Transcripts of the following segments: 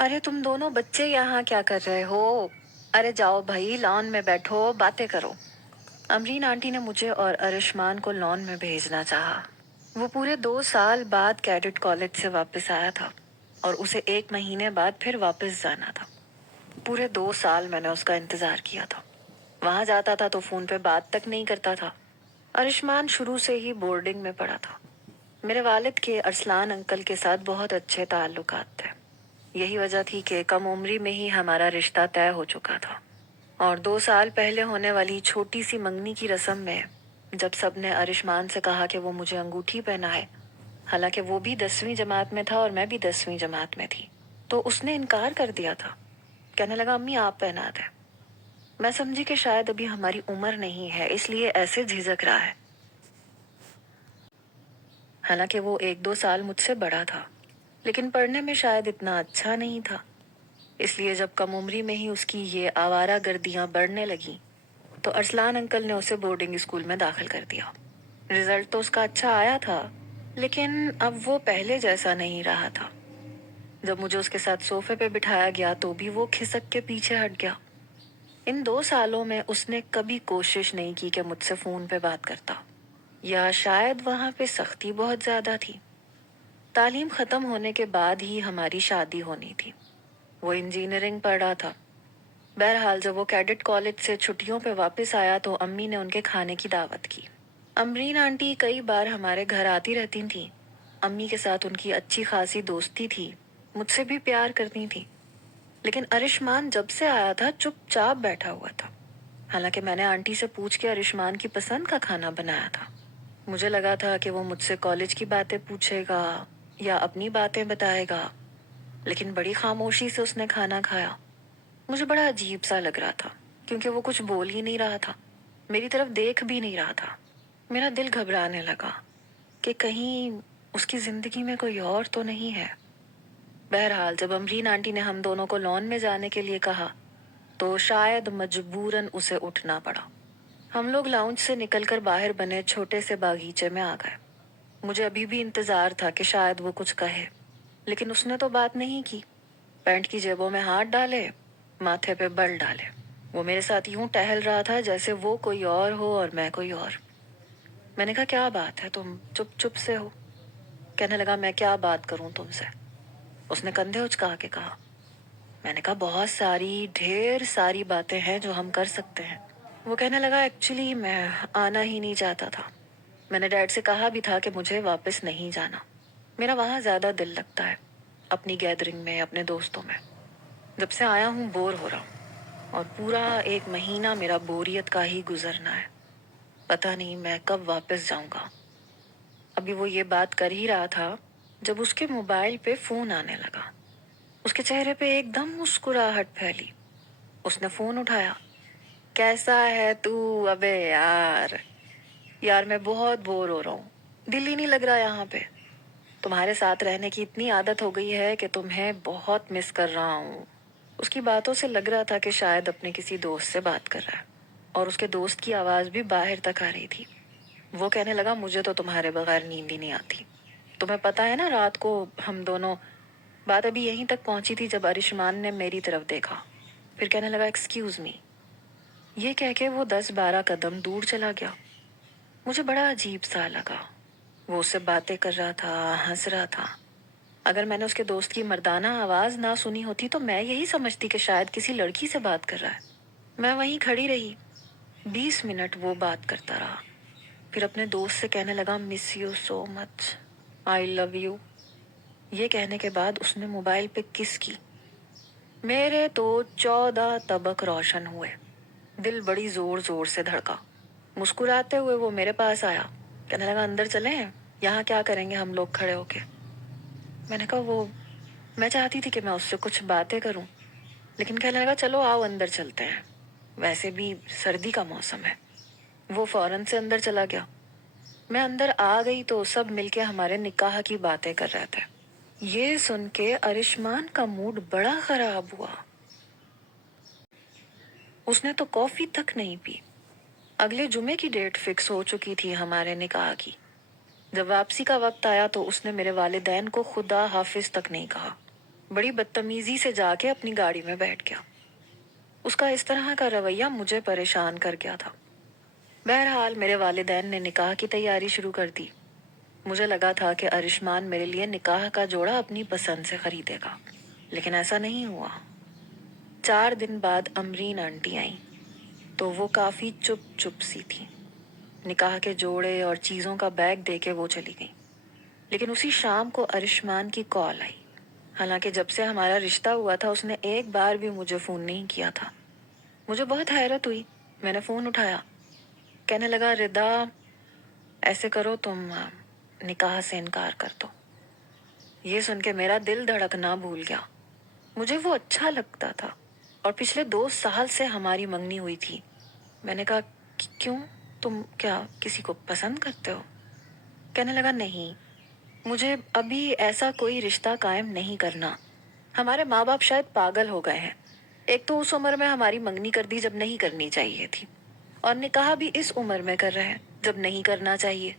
अरे तुम दोनों बच्चे यहाँ क्या कर रहे हो? अरे जाओ भाई, लॉन में बैठो, बातें करो। अमरीन आंटी ने मुझे और अरिशमान को लॉन में भेजना चाहा। वो पूरे 2 साल बाद कैडेट कॉलेज से वापस आया था और उसे 1 महीने बाद फिर वापस जाना था। पूरे 2 साल मैंने उसका इंतजार किया था। वहां जाता था तो फोन पे बात तक नहीं करता था। अरिशमान शुरू से ही बोर्डिंग में पढ़ा था। मेरे वालिद के अरसलान अंकल के साथ बहुत अच्छे ताल्लुकात थे। यही वजह थी कि कम उम्री में ही हमारा रिश्ता तय हो चुका था। और 2 साल पहले होने वाली छोटी सी मंगनी की रस्म में जब सबने अरिशमान से कहा कि वो मुझे अंगूठी पहनाए, हालांकि वो भी 10वीं जमात में था और मैं भी 10वीं जमात में थी, तो उसने इनकार कर दिया था। कहने लगा अम्मी आप पहना दें। मैं समझी कि शायद अभी हमारी उम्र नहीं है, इसलिए ऐसे झिझक रहा है। हालांकि वो 1-2 साल मुझसे बड़ा था, लेकिन पढ़ने में शायद इतना अच्छा नहीं था। इसलिए जब कम उम्री में ही उसकी ये आवारा गर्दियां बढ़ने लगी तो अरसलान अंकल ने उसे बोर्डिंग स्कूल में दाखिल कर दिया। रिजल्ट तो उसका अच्छा आया था, लेकिन अब वो पहले जैसा नहीं रहा था। जब मुझे उसके साथ सोफे पे बिठाया गया तो भी वो खिसक के पीछे हट गया। इन 2 सालों में उसने कभी कोशिश नहीं की कि मुझसे फोन पे बात करता, या शायद वहां पे सख्ती बहुत ज्यादा थी। तालीम खत्म होने के बाद ही हमारी शादी होनी थी। वो इंजीनियरिंग पढ़ रहा था। बहरहाल जब वो कैडेट कॉलेज से छुट्टियों पे वापस आया तो अम्मी ने उनके खाने की दावत की। अमरीन आंटी कई बार हमारे घर आती रहती थी। अम्मी के साथ उनकी अच्छी खासी दोस्ती थी, मुझसे भी प्यार करती थी। लेकिन अरिशमान जब से आया था चुपचाप बैठा हुआ था। हालांकि मैंने आंटी से पूछ के अरिशमान की पसंद का खाना बनाया था। मुझे लगा था कि वो मुझसे कॉलेज की बातें पूछेगा या अपनी बातें बताएगा, लेकिन बड़ी खामोशी से उसने खाना खाया। मुझे बड़ा अजीब सा लग रहा था, क्योंकि वो कुछ बोल ही नहीं रहा था, मेरी तरफ देख भी नहीं रहा था। मेरा दिल घबराने लगा कि कहीं उसकी जिंदगी में कोई और तो नहीं है। बहरहाल जब अमरीन आंटी ने हम दोनों को लॉन में जाने के लिए कहा तो शायद मजबूरन उसे उठना पड़ा। हम लोग लाउंज से निकलकर बाहर बने छोटे से बागीचे में आ गए। मुझे अभी भी इंतजार था कि शायद वो कुछ कहे, लेकिन उसने तो बात नहीं की। पैंट की जेबों में हाथ डाले, माथे पे बल डाले, वो मेरे साथ यूं टहल रहा था जैसे वो कोई और हो और मैं कोई और। मैंने कहा क्या बात है, तुम चुप चुप से हो? कहने लगा मैं क्या बात करूं तुमसे। उसने कंधे उचका के कहा। मैंने कहा बहुत सारी, ढेर सारी बातें हैं जो हम कर सकते हैं। वो कहने लगा एक्चुअली मैं आना ही नहीं चाहता था। मैंने डैड से कहा भी था कि मुझे वापस नहीं जाना। मेरा वहां ज्यादा दिल लगता है, अपनी गैदरिंग में, अपने दोस्तों में। जब से आया हूँ बोर हो रहा हूँ, और पूरा 1 महीना मेरा बोरियत का ही गुजरना है। पता नहीं मैं कब वापस जाऊंगा। अभी वो ये बात कर ही रहा था जब उसके मोबाइल पे फोन आने लगा। उसके चेहरे पे एकदम मुस्कुराहट फैली। उसने फोन उठाया। कैसा है तू? अबे यार, यार मैं बहुत बोर हो रहा हूँ। दिल ही नहीं लग रहा यहाँ पे। तुम्हारे साथ रहने की इतनी आदत हो गई है कि तुम्हें बहुत मिस कर रहा हूँ। उसकी बातों से लग रहा था कि शायद अपने किसी दोस्त से बात कर रहा है, और उसके दोस्त की आवाज भी बाहर तक आ रही थी। वो कहने लगा मुझे तो तुम्हारे बगैर नींद ही नहीं आती। तुम्हें पता है ना, रात को हम दोनों, बात अभी यहीं तक पहुंची थी जब अरिशमान ने मेरी तरफ देखा। फिर कहने लगा एक्सक्यूज मी। ये कह के वो 10-12 कदम दूर चला गया। मुझे बड़ा अजीब सा लगा। वो उससे बातें कर रहा था, हंस रहा था। अगर मैंने उसके दोस्त की मर्दाना आवाज ना सुनी होती तो मैं यही समझती कि शायद किसी लड़की से बात कर रहा है। मैं वहीं खड़ी रही। 20 मिनट वो बात करता रहा। फिर अपने दोस्त से कहने लगा miss you so much, I love you. ये कहने के बाद उसने मोबाइल पे किस की। मेरे तो 14 तबक रोशन हुए। दिल बड़ी जोर जोर से धड़का। मुस्कुराते हुए वो मेरे पास आया। कहने लगा अंदर चलें, यहाँ क्या करेंगे हम लोग खड़े होके। मैंने कहा वो, मैं चाहती थी कि मैं उससे कुछ बातें करूं, लेकिन कहने लगा चलो आओ अंदर चलते हैं, वैसे भी सर्दी का मौसम है। वो फौरन से अंदर चला गया। मैं अंदर आ गई तो सब मिलके हमारे निकाह की बातें कर रहे थे। ये सुन के अरिशमान का मूड बड़ा खराब हुआ। उसने तो कॉफी तक नहीं पी। अगले जुमे की डेट फिक्स हो चुकी थी हमारे निकाह की। जब वापसी का वक्त आया तो उसने मेरे वालिदैन को खुदा हाफिज तक नहीं कहा। बड़ी बदतमीजी से जाके अपनी गाड़ी में बैठ गया। उसका इस तरह का रवैया मुझे परेशान कर गया था। बहरहाल मेरे वालिदैन ने निकाह की तैयारी शुरू कर दी। मुझे लगा था कि अरिशमान मेरे लिए निकाह का जोड़ा अपनी पसंद से खरीदेगा, लेकिन ऐसा नहीं हुआ। 4 दिन बाद अमरीन आंटी आई तो वो काफी चुप चुप सी थी। निकाह के जोड़े और चीजों का बैग देके वो चली गई। लेकिन उसी शाम को अरिशमान की कॉल आई। हालांकि जब से हमारा रिश्ता हुआ था उसने एक बार भी मुझे फोन नहीं किया था। मुझे बहुत हैरत हुई। मैंने फोन उठाया। कहने लगा, रिदा, ऐसे करो तुम निकाह से इनकार कर दो। ये सुन के मेरा दिल धड़कना भूल गया। मुझे वो अच्छा लगता था और पिछले 2 साल से हमारी मंगनी हुई थी। मैंने कहा, क्यों, तुम क्या किसी को पसंद करते हो? कहने लगा, नहीं, मुझे अभी ऐसा कोई रिश्ता कायम नहीं करना। हमारे माँ बाप शायद पागल हो गए हैं। एक तो उस उम्र में हमारी मंगनी कर दी जब नहीं करनी चाहिए थी, और निकाह भी इस उम्र में कर रहे हैं जब नहीं करना चाहिए।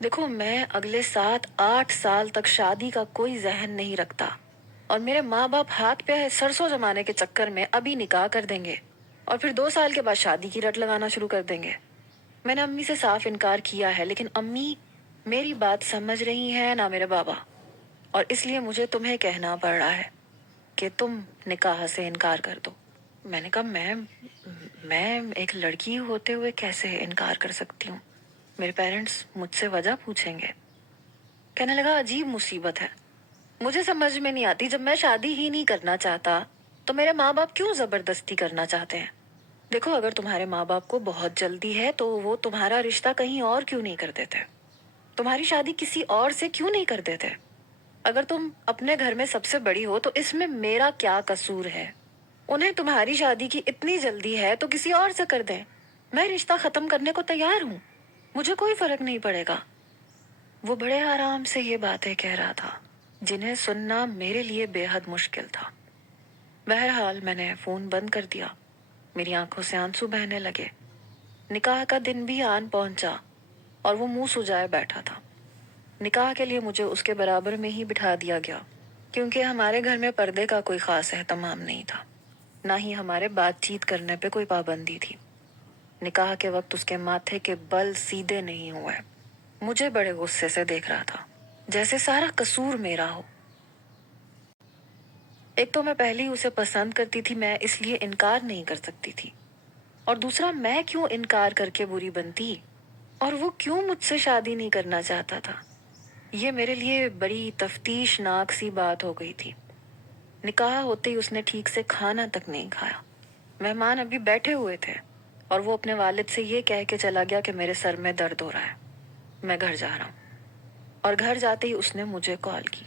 देखो, मैं अगले 7-8 साल तक शादी का कोई जहन नहीं रखता, और मेरे माँ बाप हाथ पे सरसों जमाने के चक्कर में अभी निकाह कर देंगे और फिर 2 साल के बाद शादी की रट लगाना शुरू कर देंगे। मैंने अम्मी से साफ इनकार किया है, लेकिन अम्मी मेरी बात समझ रही हैं ना मेरे बाबा, और इसलिए मुझे तुम्हें कहना पड़ रहा है कि तुम निकाह से इनकार कर दो। मैंने कहा, मैं एक लड़की होते हुए कैसे इनकार कर सकती हूँ? मेरे पेरेंट्स मुझसे वजह पूछेंगे। कहने लगा, अजीब मुसीबत है, मुझे समझ में नहीं आती। जब मैं शादी ही नहीं करना चाहता तो मेरे माँ बाप क्यों जबरदस्ती करना चाहते हैं? देखो, अगर तुम्हारे माँ बाप को बहुत जल्दी है तो वो तुम्हारा रिश्ता कहीं और क्यों नहीं कर देते? तुम्हारी शादी किसी और से क्यों नहीं कर देते? अगर तुम अपने घर में सबसे बड़ी हो तो इसमें मेरा क्या कसूर है? उन्हें तुम्हारी शादी की इतनी जल्दी है तो किसी और से कर दें। मैं रिश्ता खत्म करने को तैयार हूँ, मुझे कोई फर्क नहीं पड़ेगा। वो बड़े आराम से ये बातें कह रहा था, जिन्हें सुनना मेरे लिए बेहद मुश्किल था। बहरहाल मैंने फोन बंद कर दिया। मेरी आंखों से आंसू बहने लगे। निकाह का दिन भी आन पहुंचा और वो मुंह सुजाए बैठा था। निकाह के लिए मुझे उसके बराबर में ही बिठा दिया गया, क्योंकि हमारे घर में पर्दे का कोई खास एहतमाम नहीं था, ना ही हमारे बातचीत करने पे कोई पाबंदी थी। निकाह के वक्त उसके माथे के बल सीधे नहीं हुए। मुझे बड़े गुस्से से देख रहा था, जैसे सारा कसूर मेरा हो। एक तो मैं पहले ही उसे पसंद करती थी, मैं इसलिए इनकार नहीं कर सकती थी, और दूसरा, मैं क्यों इनकार करके बुरी बनती, और वो क्यों मुझसे शादी नहीं करना चाहता था? ये मेरे लिए बड़ी तफ्तीशनाक सी बात हो गई थी। निकाह होते ही उसने ठीक से खाना तक नहीं खाया। मेहमान अभी बैठे हुए थे और वो अपने वालिद से ये कह के चला गया कि मेरे सर में दर्द हो रहा है, मैं घर जा रहा हूँ। और घर जाते ही उसने मुझे कॉल की।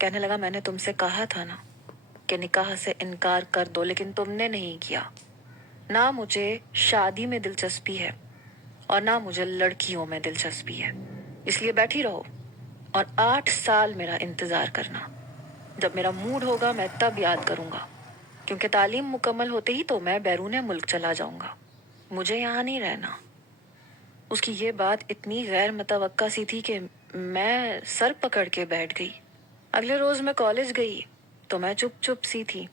कहने लगा, मैंने तुमसे कहा था ना कि निकाह से इनकार कर दो, लेकिन तुमने नहीं किया। ना मुझे शादी में दिलचस्पी है और ना मुझे लड़कियों में दिलचस्पी है, इसलिए बैठी रहो और 8 साल मेरा इंतजार करना। जब मेरा मूड होगा मैं तब याद करूंगा, क्योंकि तालीम मुकम्मल होते ही तो मैं बैरूने मुल्क चला जाऊंगा, मुझे यहाँ नहीं रहना। उसकी ये बात इतनी गैर मुतवक्का सी थी कि मैं सर पकड़ के बैठ गई। अगले रोज मैं कॉलेज गई तो मैं चुप चुप सी थी।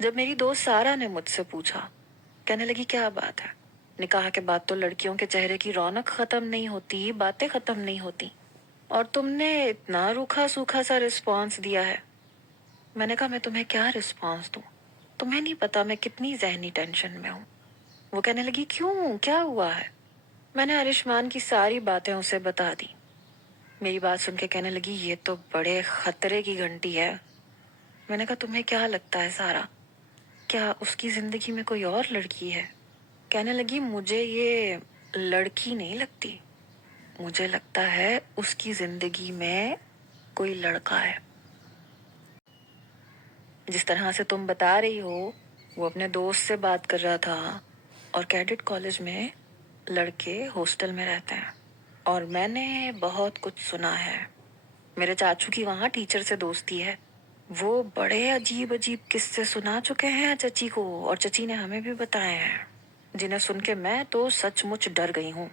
जब मेरी दोस्त सारा ने मुझसे पूछा, कहने लगी, क्या बात है? निकाह के बाद तो लड़कियों के चेहरे की रौनक खत्म नहीं होती, बातें खत्म नहीं होती, और तुमने इतना रूखा सूखा सा रिस्पॉन्स दिया है। मैंने कहा, मैं तुम्हें क्या रिस्पॉन्स दूं? तुम्हें नहीं पता मैं कितनी जहनी टेंशन में हूँ। वो कहने लगी, क्यों, क्या हुआ है? मैंने अरिशमान की सारी बातें उसे बता दी। मेरी बात सुन के कहने लगी, ये तो बड़े खतरे की घंटी है। मैंने कहा, तुम्हें क्या लगता है सारा, क्या उसकी जिंदगी में कोई और लड़की है? कहने लगी, मुझे ये लड़की नहीं लगती, मुझे लगता है उसकी जिंदगी में कोई लड़का है। जिस तरह से तुम बता रही हो, वो अपने दोस्त से बात कर रहा था, और कैडेट कॉलेज में लड़के हॉस्टल में रहते हैं, और मैंने बहुत कुछ सुना है। मेरे चाचू की वहाँ टीचर से दोस्ती है। वो बड़े अजीब अजीब किस्से सुना चुके हैं चची को, और चची ने हमें भी बताए हैं, जिन्हें सुन के मैं तो सचमुच डर गई हूँ।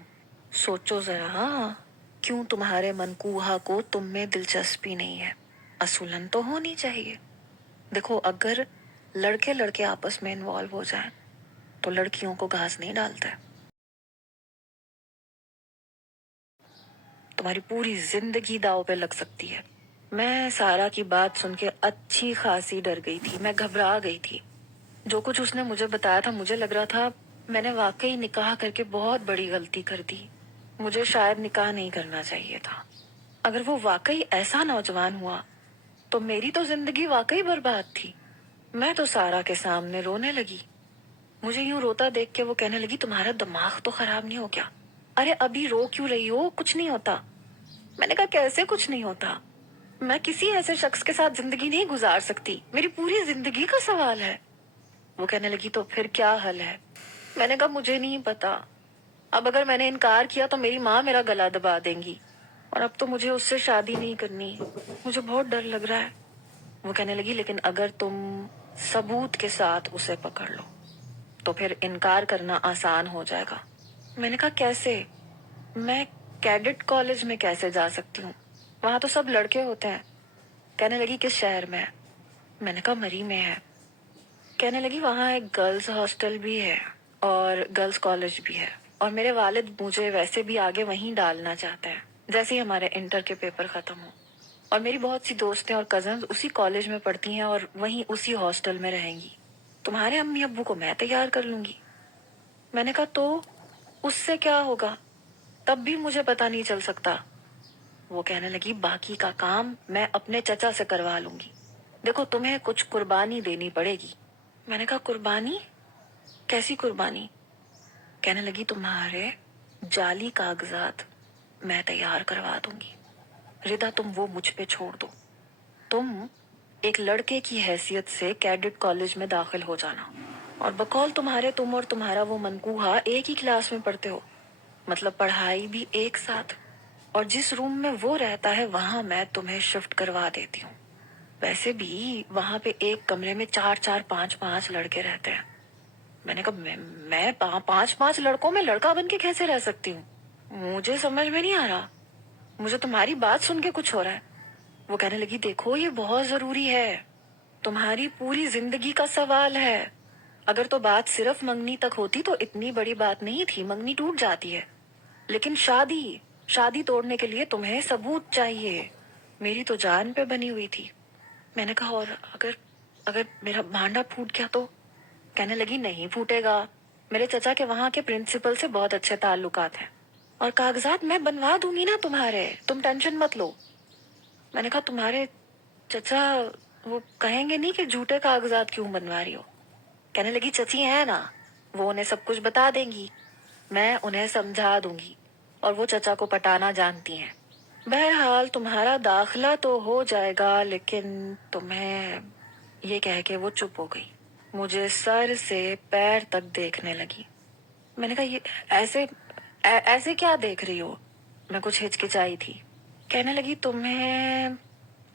सोचो जरा, क्यों तुम्हारे मनकूहा को तुम में दिलचस्पी नहीं है? असूलन तो होनी चाहिए। देखो, अगर लड़के लड़के आपस में इन्वॉल्व हो जाएं तो लड़कियों को घास नहीं डालता है। तुम्हारी पूरी जिंदगी दांव पे लग सकती है। मैं सारा की बात सुन के अच्छी खासी डर गई थी। मैं घबरा गई थी। जो कुछ उसने मुझे बताया था, मुझे लग रहा था मैंने वाकई निकाह करके बहुत बड़ी गलती कर दी। मुझे शायद निकाह नहीं करना चाहिए था। अगर वो वाकई ऐसा नौजवान हुआ तो मेरी तो जिंदगी वाकई बर्बाद थी। मैं तो सारा के सामने रोने लगी। मुझे यूं रोता देख के वो कहने लगी, तुम्हारा दिमाग तो खराब नहीं हो क्या? अरे अभी रो क्यों रही हो? कुछ नहीं होता। मैंने कहा, कैसे कुछ नहीं होता? मैं किसी ऐसे शख्स के साथ जिंदगी नहीं गुजार सकती। मेरी पूरी जिंदगी का सवाल है। वो कहने लगी, तो फिर क्या हल है? मैंने कहा, मुझे नहीं पता। अब अगर मैंने इनकार किया तो मेरी माँ मेरा गला दबा देंगी, और अब तो मुझे उससे शादी नहीं करनी। मुझे बहुत डर लग रहा है। वो कहने लगी, लेकिन अगर तुम सबूत के साथ उसे पकड़ लो तो फिर इनकार करना आसान हो जाएगा। मैंने कहा, कैसे? मैं कैडेट कॉलेज में कैसे जा सकती हूँ? वहां तो सब लड़के होते हैं। कहने लगी, किस शहर में है? मैंने कहा, मरी में है। कहने लगी, वहाँ एक गर्ल्स हॉस्टल भी है और गर्ल्स कॉलेज भी है, और मेरे वालिद मुझे वैसे भी आगे वहीं डालना चाहते हैं जैसे ही हमारे इंटर के पेपर खत्म हो। और मेरी बहुत सी दोस्तें और कजन्स उसी कॉलेज में पढ़ती हैं और वहीं उसी हॉस्टल में रहेंगी। तुम्हारे अम्मी अब्बू को मैं तैयार कर लूंगी। मैंने कहा, तो उससे क्या होगा? तब भी मुझे पता नहीं चल सकता। वो कहने लगी, बाकी का काम मैं अपने चचा से करवा लूंगी। देखो, तुम्हें कुछ कुर्बानी देनी पड़ेगी। मैंने कहा, कुर्बानी? कैसी कुर्बानी? कहने लगी, तुम्हारे जाली कागजात मैं तैयार करवा दूंगी। रिदा, तुम वो मुझ पे छोड़ दो। तुम एक लड़के की हैसियत से कैडेट कॉलेज में दाखिल हो जाना, और बकौल तुम्हारे तुम और तुम्हारा वो मनकूहा एक ही क्लास में पढ़ते हो, मतलब पढ़ाई भी एक साथ। और जिस रूम में वो रहता है वहां मैं तुम्हें शिफ्ट करवा देती हूँ। वैसे भी वहां पे एक कमरे में चार चार पांच पांच लड़के रहते हैं। मैंने कहा, मैं पांच पांच लड़कों में लड़का बन के कैसे रह सकती हूँ? मुझे समझ में नहीं आ रहा। मुझे तुम्हारी बात सुन के कुछ हो रहा है। वो कहने लगी, देखो, ये बहुत जरूरी है। तुम्हारी पूरी जिंदगी का सवाल है। अगर तो बात सिर्फ मंगनी तक होती तो इतनी बड़ी बात नहीं थी, मंगनी टूट जाती है। लेकिन शादी शादी तोड़ने के लिए तुम्हें सबूत चाहिए। मेरी तो जान पे बनी हुई थी। मैंने कहा, और अगर अगर मेरा भांडा फूट गया तो? कहने लगी, नहीं फूटेगा। मेरे चचा के वहां के प्रिंसिपल से बहुत अच्छे ताल्लुकात हैं, और कागजात मैं बनवा दूंगी ना तुम्हारे, तुम टेंशन मत लो। मैंने कहा, तुम्हारे चचा वो कहेंगे नहीं कि झूठे कागजात क्यों बनवा रही हो? कहने लगी, चची है ना, वो उन्हें सब कुछ बता देंगी। मैं उन्हें समझा दूंगी, और वो चचा को पटाना जानती हैं। बहरहाल तुम्हारा दाखिला तो हो जाएगा, लेकिन तुम्हें, ये कह के वो चुप हो गई। मुझे सर से पैर तक देखने लगी। मैंने कहा, ये ऐसे ऐसे क्या देख रही हो? मैं कुछ हिचकिचाई थी। कहने लगी, तुम्हें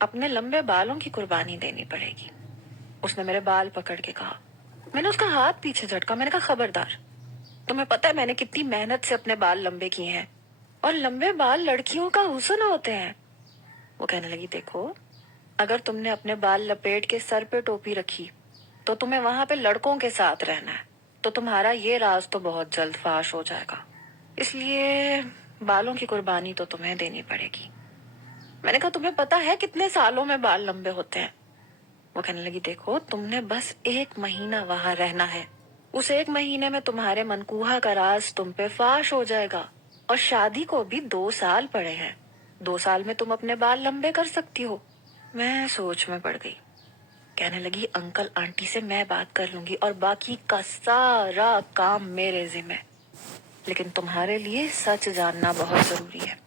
अपने लंबे बालों की कुर्बानी देनी पड़ेगी। उसने मेरे बाल पकड़ के कहा। मैंने उसका हाथ पीछे झटका। मैंने कहा, खबरदार। तुम्हें पता है मैंने कितनी मेहनत से अपने बाल लंबे किए हैं, और लंबे बाल लड़कियों का हुस्न होते हैं। वो कहने लगी, देखो, अगर तुमने अपने बाल लपेट के सर पे टोपी रखी तो तुम्हें वहां पे लड़कों के साथ रहना है, तो तुम्हारा ये राज तो बहुत जल्द फाश हो जाएगा। इसलिए बालों की कुर्बानी तो तुम्हें देनी पड़ेगी। मैंने कहा, तुम्हें पता है कितने सालों में बाल लंबे होते हैं? वो कहने लगी, देखो, तुमने बस 1 महीना वहां रहना है। उस 1 महीने में तुम्हारे मनकूहा का राज तुम पे फाश हो जाएगा, और शादी को भी 2 साल पड़े हैं। 2 साल में तुम अपने बाल लंबे कर सकती हो। मैं सोच में पड़ गई। कहने लगी, अंकल आंटी से मैं बात कर लूंगी, और बाकी का सारा काम मेरे जिम्मे। लेकिन तुम्हारे लिए सच जानना बहुत जरूरी है,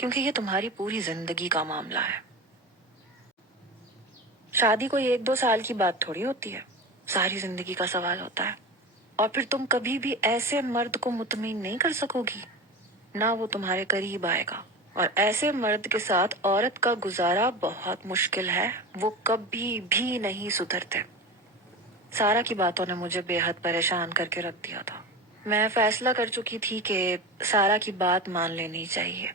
क्योंकि ये तुम्हारी पूरी जिंदगी का मामला है। शादी कोई 1-2 साल की बात थोड़ी होती है, सारी जिंदगी का सवाल होता है। और फिर तुम कभी भी ऐसे मर्द को मुतमिन नहीं कर सकोगी, ना वो तुम्हारे करीब आएगा। और ऐसे मर्द के साथ औरत का गुजारा बहुत मुश्किल है, वो कभी भी नहीं सुधरते। सारा की बातों ने मुझे बेहद परेशान करके रख दिया था। मैं फैसला कर चुकी थी कि सारा की बात मान लेनी चाहिए।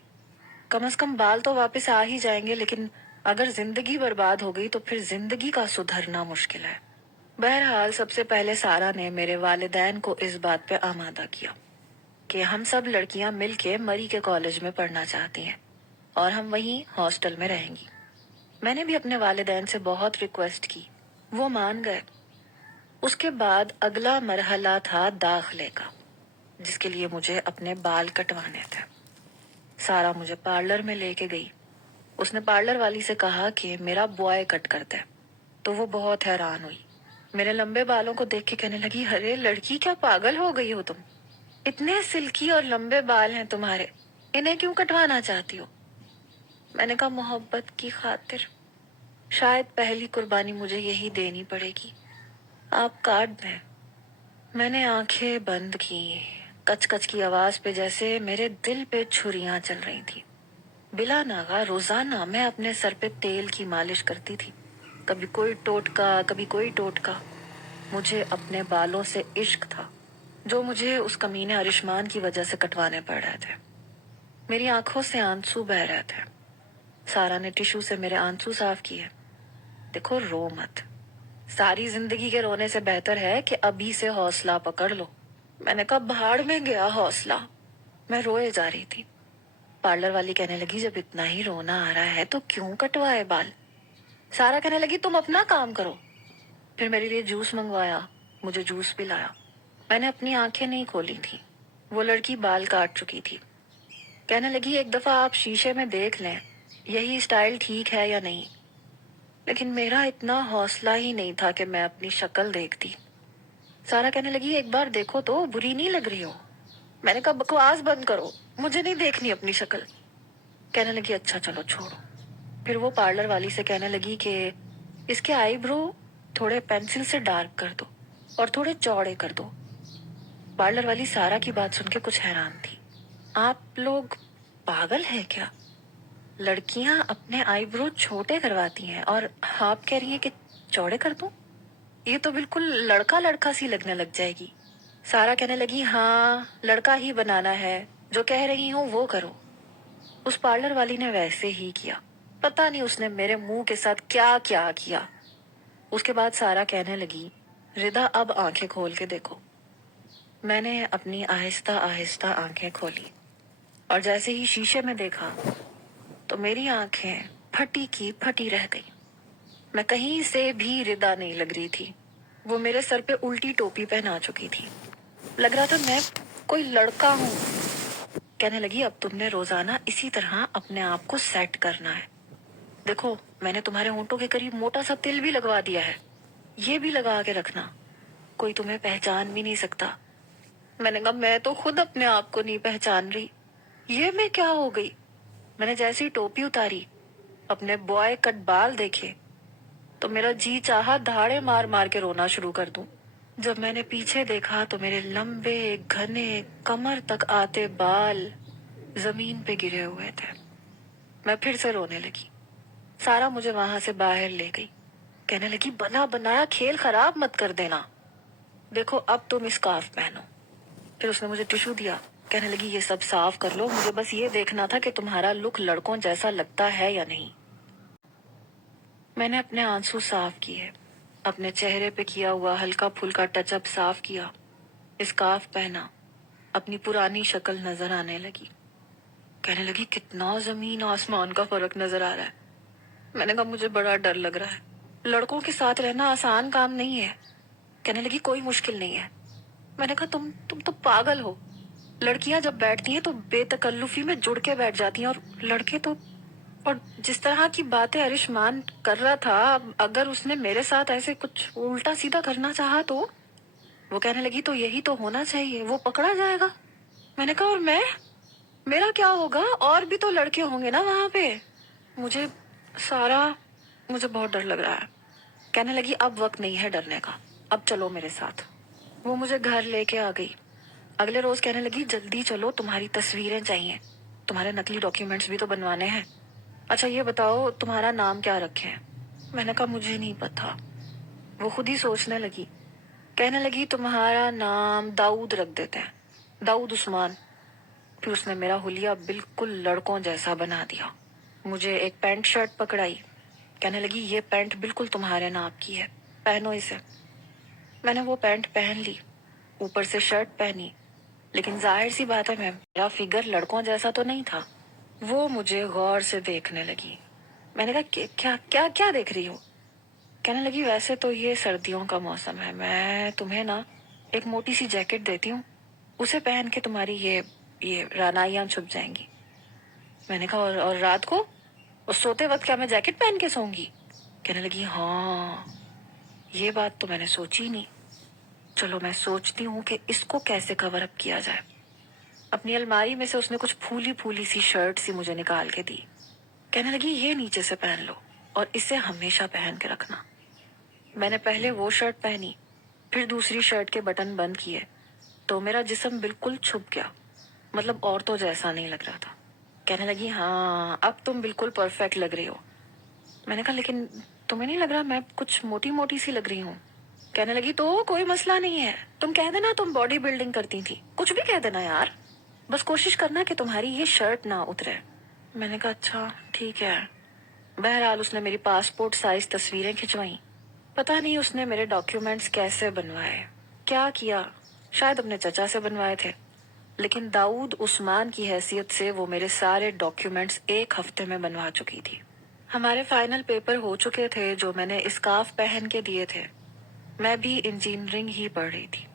कम से कम बाल तो वापस आ ही जाएंगे, लेकिन अगर जिंदगी बर्बाद हो गई तो फिर जिंदगी का सुधरना मुश्किल है। बहरहाल सबसे पहले सारा ने मेरे वालिदैन को इस बात पे आमादा किया कि हम सब लड़कियां मिलके मरी के कॉलेज में पढ़ना चाहती हैं और हम वहीं हॉस्टल में रहेंगी। मैंने भी अपने वालिदैन से बहुत रिक्वेस्ट की, वो मान गए। उसके बाद अगला मरहला था दाखिले का, जिसके लिए मुझे अपने बाल कटवाने थे। सारा मुझे पार्लर में लेके गई। उसने पार्लर वाली से कहा कि मेरा बॉय कट कर दे, तो वो बहुत हैरान हुई। मेरे लंबे बालों को देख के कहने लगी, अरे लड़की क्या पागल हो गई हो तुम? इतने सिल्की और लंबे बाल हैं तुम्हारे, इन्हें क्यों कटवाना चाहती हो? मैंने कहा मोहब्बत की खातिर। शायद पहली कुर्बानी मुझे यही देनी पड़ेगी, आप काट दें। मैंने आंखें बंद की। कच कच की आवाज पे जैसे मेरे दिल पे छुरियां चल रही थी। बिला नागा रोजाना मैं अपने सर पे तेल की मालिश करती थी, कभी कोई टोटका कभी कोई टोटका। मुझे अपने बालों से इश्क था, जो मुझे उस कमीने आयुष्मान की वजह से कटवाने पड़ रहे थे। मेरी आंखों से आंसू बह रहे थे। सारा ने टिश्यू से मेरे आंसू साफ किए। देखो रो मत, सारी जिंदगी के रोने से बेहतर है कि अभी से हौसला पकड़ लो। मैंने कहा भाड़ में गया हौसला। मैं रोए जा रही थी। पार्लर वाली कहने लगी, जब इतना ही रोना आ रहा है तो क्यों कटवाए बाल? सारा कहने लगी, तुम अपना काम करो। फिर मेरे लिए जूस मंगवाया, मुझे जूस पिलाया। मैंने अपनी आंखें नहीं खोली थी। वो लड़की बाल काट चुकी थी। कहने लगी, एक दफा आप शीशे में देख लें, यही स्टाइल ठीक है या नहीं। लेकिन मेरा इतना हौसला ही नहीं था कि मैं अपनी शक्ल देखती। सारा कहने लगी, एक बार देखो तो, बुरी नहीं लग रही हो। मैंने कहा बकवास बंद करो, मुझे नहीं देखनी अपनी शक्ल। कहने लगी, अच्छा चलो छोड़ो। फिर वो पार्लर वाली से कहने लगी कि इसके आईब्रो थोड़े पेंसिल से डार्क कर दो और थोड़े चौड़े कर दो। पार्लर वाली सारा की बात सुन के कुछ हैरान थी। आप लोग पागल हैं क्या? लड़कियां अपने आईब्रो छोटे करवाती हैं और आप कह रही हैं कि चौड़े कर दूं? ये तो बिल्कुल लड़का लड़का सी लगने लग जाएगी। सारा कहने लगी, हाँ लड़का ही बनाना है, जो कह रही हूँ वो करो। उस पार्लर वाली ने वैसे ही किया। पता नहीं उसने मेरे मुंह के साथ क्या क्या किया। उसके बाद सारा कहने लगी, रिदा अब आंखें खोल के देखो। मैंने अपनी आहिस्ता आहिस्ता आंखें खोली और जैसे ही शीशे में देखा तो मेरी आंखें फटी की फटी रह गई। मैं कहीं से भी रिदा नहीं लग रही थी। वो मेरे सर पे उल्टी टोपी पहना चुकी थी। लग रहा था मैं कोई लड़का हूँ। कहने लगी, अब तुमने रोजाना इसी तरह अपने आप को सेट करना है। देखो मैंने तुम्हारे होंठों के करीब मोटा सा तिल भी लगवा दिया है, ये भी लगा के रखना, कोई तुम्हें पहचान भी नहीं सकता। मैंने कहा, मैं तो खुद अपने आप को नहीं पहचान रही, ये मैं क्या हो गई? मैंने जैसी ही टोपी उतारी, अपने बॉय कट बाल देखे तो मेरा जी चाहा धाड़े मार मार के रोना शुरू कर दूं। जब मैंने पीछे देखा तो मेरे लंबे घने कमर तक आते बाल जमीन पे गिरे हुए थे। मैं फिर से रोने लगी। सारा मुझे वहां से बाहर ले गई। कहने लगी, बना बनाया खेल खराब मत कर देना। देखो अब तुम स्कार्फ पहनो। फिर उसने मुझे टिश्यू दिया। कहने लगी, ये सब साफ कर लो, मुझे बस ये देखना था कि तुम्हारा लुक लड़कों जैसा लगता है या नहीं। मैंने अपने आंसू साफ किए, अपने चेहरे पे किया हुआ हल्का फुल्का टचअप साफ किया, स्कार्फ पहना, अपनी पुरानी शक्ल नजर आने लगी। कहने लगी, कितना जमीन आसमान का फर्क नजर आ रहा है। मैंने कहा, मुझे बड़ा डर लग रहा है, लड़कों के साथ रहना आसान काम नहीं है। कहने लगी, कोई मुश्किल नहीं है। मैंने कहा, तुम तो पागल हो। लड़कियां जब बैठती हैं तो बेतकल्लुफी में जुड़ के बैठ जाती हैं और लड़के तो। और जिस तरह की बातें आयुष्मान कर रहा था, अगर उसने मेरे साथ ऐसे कुछ उल्टा सीधा करना चाहा तो। वो कहने लगी, तो यही तो होना चाहिए, वो पकड़ा जाएगा। मैंने कहा, और मैं, मेरा क्या होगा? और भी तो लड़के होंगे ना वहां पे। मुझे सारा मुझे बहुत डर लग रहा है। कहने लगी, अब वक्त नहीं है डरने का, अब चलो मेरे साथ। वो मुझे घर लेके आ गई। अगले रोज कहने लगी, जल्दी चलो, तुम्हारी तस्वीरें चाहिए, तुम्हारे नकली डॉक्यूमेंट्स भी तो बनवाने हैं। अच्छा ये बताओ, तुम्हारा नाम क्या रखे हैं? मैंने कहा, मुझे नहीं पता। वो खुद ही सोचने लगी। कहने लगी, तुम्हारा नाम दाऊद रख देते हैं, दाऊद उस्मान। फिर उसने मेरा हुलिया बिल्कुल लड़कों जैसा बना दिया। मुझे एक पैंट शर्ट पकड़ाई, کہنے لگی یہ پینٹ بالکل تمہارے ناپ کی ہے، پہنو اسے۔ میں نے وہ پینٹ پہن لی، اوپر سے شرٹ پہنی، لیکن ظاہر سی بات ہے میرا فگر لڑکوں جیسا تو نہیں تھا۔ وہ مجھے غور سے دیکھنے لگی۔ میں نے کہا کیا کیا کیا دیکھ رہی ہو؟ کہنے لگی ویسے تو یہ سردیوں کا موسم ہے، میں تمہیں نا ایک موٹی سی جیکٹ دیتی ہوں، اسے پہن کے تمہاری یہ رانائیاں چھپ جائیں گی۔ میں نے کہا اور رات کو اور سوتے وقت کیا میں جیکٹ پہن کے سوؤں گی؟ کہنے لگی ہاں، یہ بات تو میں نے سوچی نہیں، چلو میں سوچتی ہوں کہ اس کو کیسے کور اپ کیا جائے۔ اپنی الماری میں سے اس نے کچھ پھولی پھولی سی شرٹ سی مجھے نکال کے دی۔ کہنے لگی یہ نیچے سے پہن لو اور اسے ہمیشہ پہن کے رکھنا۔ میں نے پہلے وہ شرٹ پہنی، پھر دوسری شرٹ کے بٹن بند کیے تو میرا جسم بالکل چھپ گیا، مطلب عورتوں جیسا نہیں لگ رہا تھا۔ کہنے لگی ہاں اب تم بالکل پرفیکٹ لگ رہی ہو۔ میں نے کہا لیکن تمہیں نہیں لگ رہا میں کچھ موٹی موٹی سی لگ رہی ہوں؟ کہنے لگی تو کوئی مسئلہ نہیں ہے، تم کہہ دینا تم باڈی بلڈنگ کرتی تھی، کچھ بھی کہہ دینا یار، بس کوشش کرنا کہ تمہاری یہ شرٹ نہ اترے۔ میں نے کہا اچھا ٹھیک ہے۔ بہرحال اس نے میری پاسپورٹ سائز تصویریں کھنچوائیں۔ پتہ نہیں اس نے میرے ڈاکیومنٹس کیسے بنوائے، کیا کیا، شاید اپنے چچا سے بنوائے تھے، لیکن داؤد عثمان کی حیثیت سے وہ میرے سارے ڈاکیومنٹس ایک ہفتے میں بنوا چکی تھی۔ ہمارے فائنل پیپر ہو چکے تھے جو میں نے اسکارف پہن کے دیے تھے۔ میں بھی انجینئرنگ ہی پڑھ رہی تھی،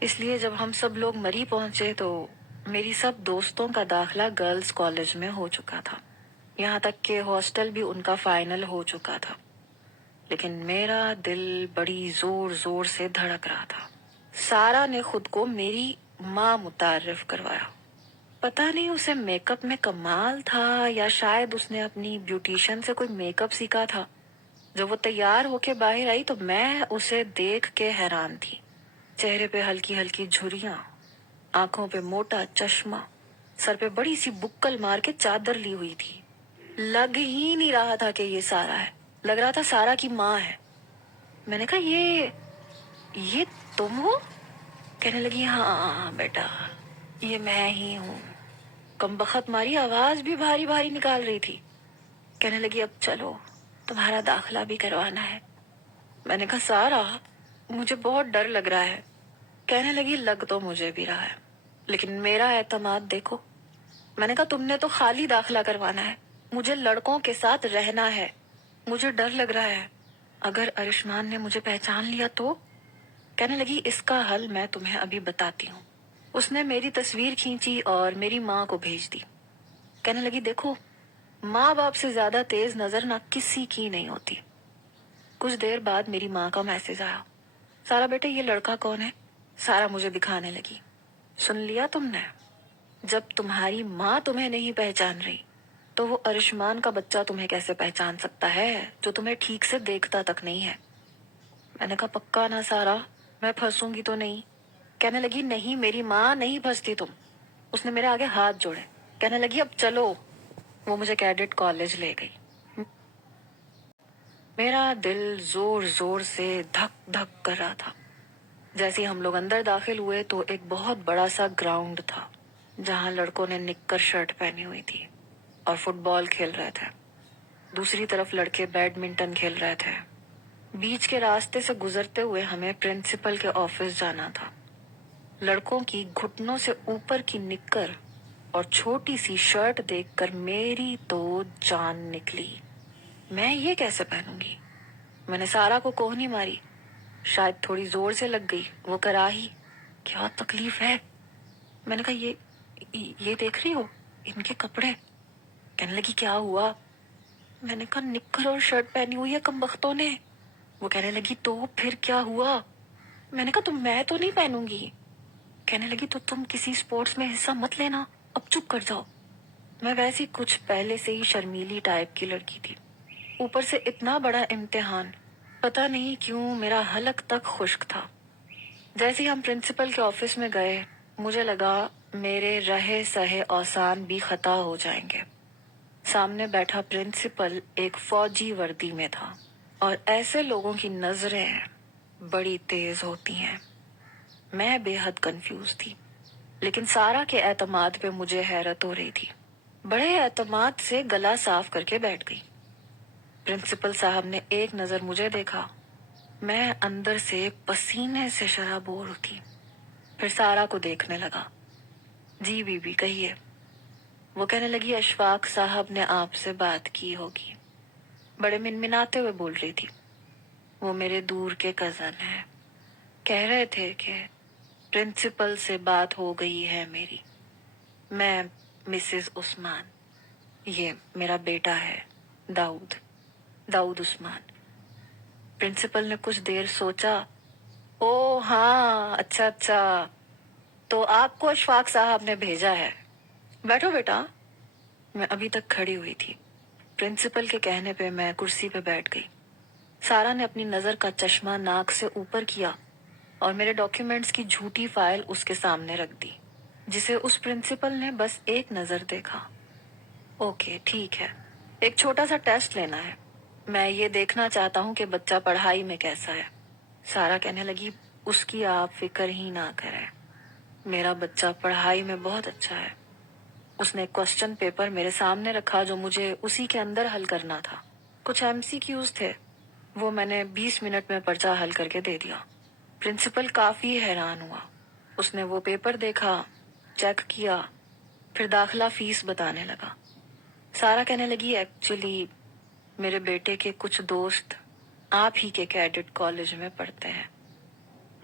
اس لیے جب ہم سب لوگ مری پہنچے تو میری سب دوستوں کا داخلہ گرلز کالج میں ہو چکا تھا، یہاں تک کہ ہاسٹل بھی ان کا فائنل ہو چکا تھا، لیکن میرا دل بڑی زور زور سے دھڑک رہا تھا۔ سارا نے خود کو میری ماں متعارف کروایا۔ پتہ نہیں اسے میک اپ میں کمال تھا یا شاید اس نے اپنی بیوٹیشن سے کوئی میک اپ سیکھا تھا۔ جب وہ تیار ہو کے باہر آئی تو میں اسے دیکھ کے حیران تھی۔ چہرے پہ ہلکی ہلکی جھریاں، آنکھوں پہ موٹا چشمہ، سر پہ بڑی سی بکل مار کے چادر لی ہوئی تھی۔ لگ ہی نہیں رہا تھا کہ یہ سارا ہے، لگ رہا تھا سارا کی ماں ہے۔ میں نے کہا یہ تم ہو؟ کہنے لگی ہاں بیٹا یہ میں ہی ہوں۔ کمبخت ماری آواز بھی بھاری بھاری نکال رہی تھی۔ کہنے لگی اب چلو تمہارا داخلہ بھی کروانا ہے۔ میں نے کہا سارا مجھے بہت ڈر لگ رہا ہے۔ کہنے لگی لگ تو مجھے بھی رہا ہے، لیکن میرا اعتماد دیکھو۔ میں نے کہا تم نے تو خالی داخلہ کروانا ہے، مجھے لڑکوں کے ساتھ رہنا ہے، مجھے ڈر لگ رہا ہے، اگر ارشمان نے مجھے پہچان لیا تو؟ کہنے لگی اس کا حل میں تمہیں ابھی بتاتی ہوں۔ اس نے میری تصویر کھینچی اور میری ماں کو بھیج دی۔ کہنے لگی دیکھو ماں باپ سے زیادہ تیز نظر نہ کسی کی نہیں ہوتی۔ کچھ دیر بعد میری ماں کا میسج آیا، سارا بیٹے یہ لڑکا کون ہے؟ سارا مجھے دکھانے لگی۔ سن لیا تم نے؟ جب تمہاری ماں تمہیں نہیں پہچان رہی تو وہ ارشمان کا بچہ تمہیں کیسے پہچان سکتا ہے جو تمہیں ٹھیک سے دیکھتا تک نہیں ہے؟ میں نے کہا پکا نا سارا، میں پھنسوں گی تو نہیں؟ کہنے لگی نہیں میری ماں نہیں پھنستی تم۔ اس نے میرے آگے ہاتھ جوڑے، کہنے لگی اب چلو۔ وہ مجھے کیڈٹ کالج لے گئی۔ میرا دل زور زور سے دھک دھک کر رہا تھا۔ جیسے ہم لوگ اندر داخل ہوئے تو ایک بہت بڑا سا گراؤنڈ تھا جہاں لڑکوں نے نکر شرٹ پہنی ہوئی تھی اور فٹ بال کھیل رہے تھے، دوسری طرف لڑکے بیڈمنٹن کھیل رہے تھے۔ بیچ کے راستے سے گزرتے ہوئے ہمیں پرنسپل کے آفس جانا تھا۔ لڑکوں کی گھٹنوں سے اوپر کی نکر اور چھوٹی سی شرٹ دیکھ کر میری تو جان نکلی۔ میں یہ کیسے پہنوں گی؟ میں نے سارا کو کوہنی ماری، شاید تھوڑی زور سے لگ گئی، وہ کراہی کیا تکلیف ہے؟ میں نے کہا یہ دیکھ رہی ہو ان کے کپڑے؟ کہنے لگی کیا ہوا؟ میں نے کہا نکر اور شرٹ پہنی ہوئی ہے کمبختوں نے۔ وہ کہنے لگی تو پھر کیا ہوا؟ میں نے کہا میں تو نہیں پہنوں گی۔ کہنے لگی تو تم کسی سپورٹس میں حصہ مت لینا، اب چپ کر جاؤ۔ میں ویسی کچھ پہلے سے ہی شرمیلی ٹائپ کی لڑکی تھی، اوپر سے اتنا بڑا امتحان، پتہ نہیں کیوں میرا حلق تک خشک تھا۔ جیسے ہی ہم پرنسپل کے آفس میں گئے مجھے لگا میرے رہے سہے اوسان بھی خطا ہو جائیں گے۔ سامنے بیٹھا پرنسپل ایک فوجی وردی میں تھا، اور ایسے لوگوں کی نظریں بڑی تیز ہوتی ہیں۔ میں بے حد کنفیوز تھی، لیکن سارا کے اعتماد پہ مجھے حیرت ہو رہی تھی۔ بڑے اعتماد سے گلا صاف کر کے بیٹھ گئی۔ प्रिंसिपल साहब ने एक नज़र मुझे देखा। मैं अंदर से पसीने से शराबोर थी। फिर सारा को देखने लगा। जी बीबी कहिए। वो कहने लगी, अशफाक साहब ने आपसे बात की होगी। बड़े मिनमिनाते हुए बोल रही थी। वो मेरे दूर के कज़न हैं। कह रहे थे कि प्रिंसिपल से बात हो गई है मेरी। मैं मिसेस उस्मान, ये मेरा बेटा है दाऊद, दाऊद उस्मान। प्रिंसिपल ने कुछ देर सोचा। ओ हाँ, अच्छा अच्छा, तो आपको अशफाक साहब ने भेजा है। बैठो बेटा। मैं अभी तक खड़ी हुई थी। प्रिंसिपल के कहने पे मैं कुर्सी पे बैठ गई। सारा ने अपनी नज़र का चश्मा नाक से ऊपर किया और मेरे डॉक्यूमेंट्स की झूठी फाइल उसके सामने रख दी, जिसे उस प्रिंसिपल ने बस एक नज़र देखा। ओके ठीक है, एक छोटा सा टेस्ट लेना है। मैं ये देखना चाहता हूँ कि बच्चा पढ़ाई में कैसा है। सारा कहने लगी, उसकी आप फिक्र ही ना करें, मेरा बच्चा पढ़ाई में बहुत अच्छा है। उसने क्वेश्चन पेपर मेरे सामने रखा जो मुझे उसी के अंदर हल करना था। कुछ एमसीक्यूज थे, वो मैंने 20 मिनट में पर्चा हल करके दे दिया। प्रिंसिपल काफी हैरान हुआ। उसने वो पेपर देखा, चेक किया, फिर दाखिला फीस बताने लगा। सारा कहने लगी, एक्चुअली मेरे बेटे के कुछ दोस्त आप ही के कैडेट कॉलेज में पढ़ते हैं।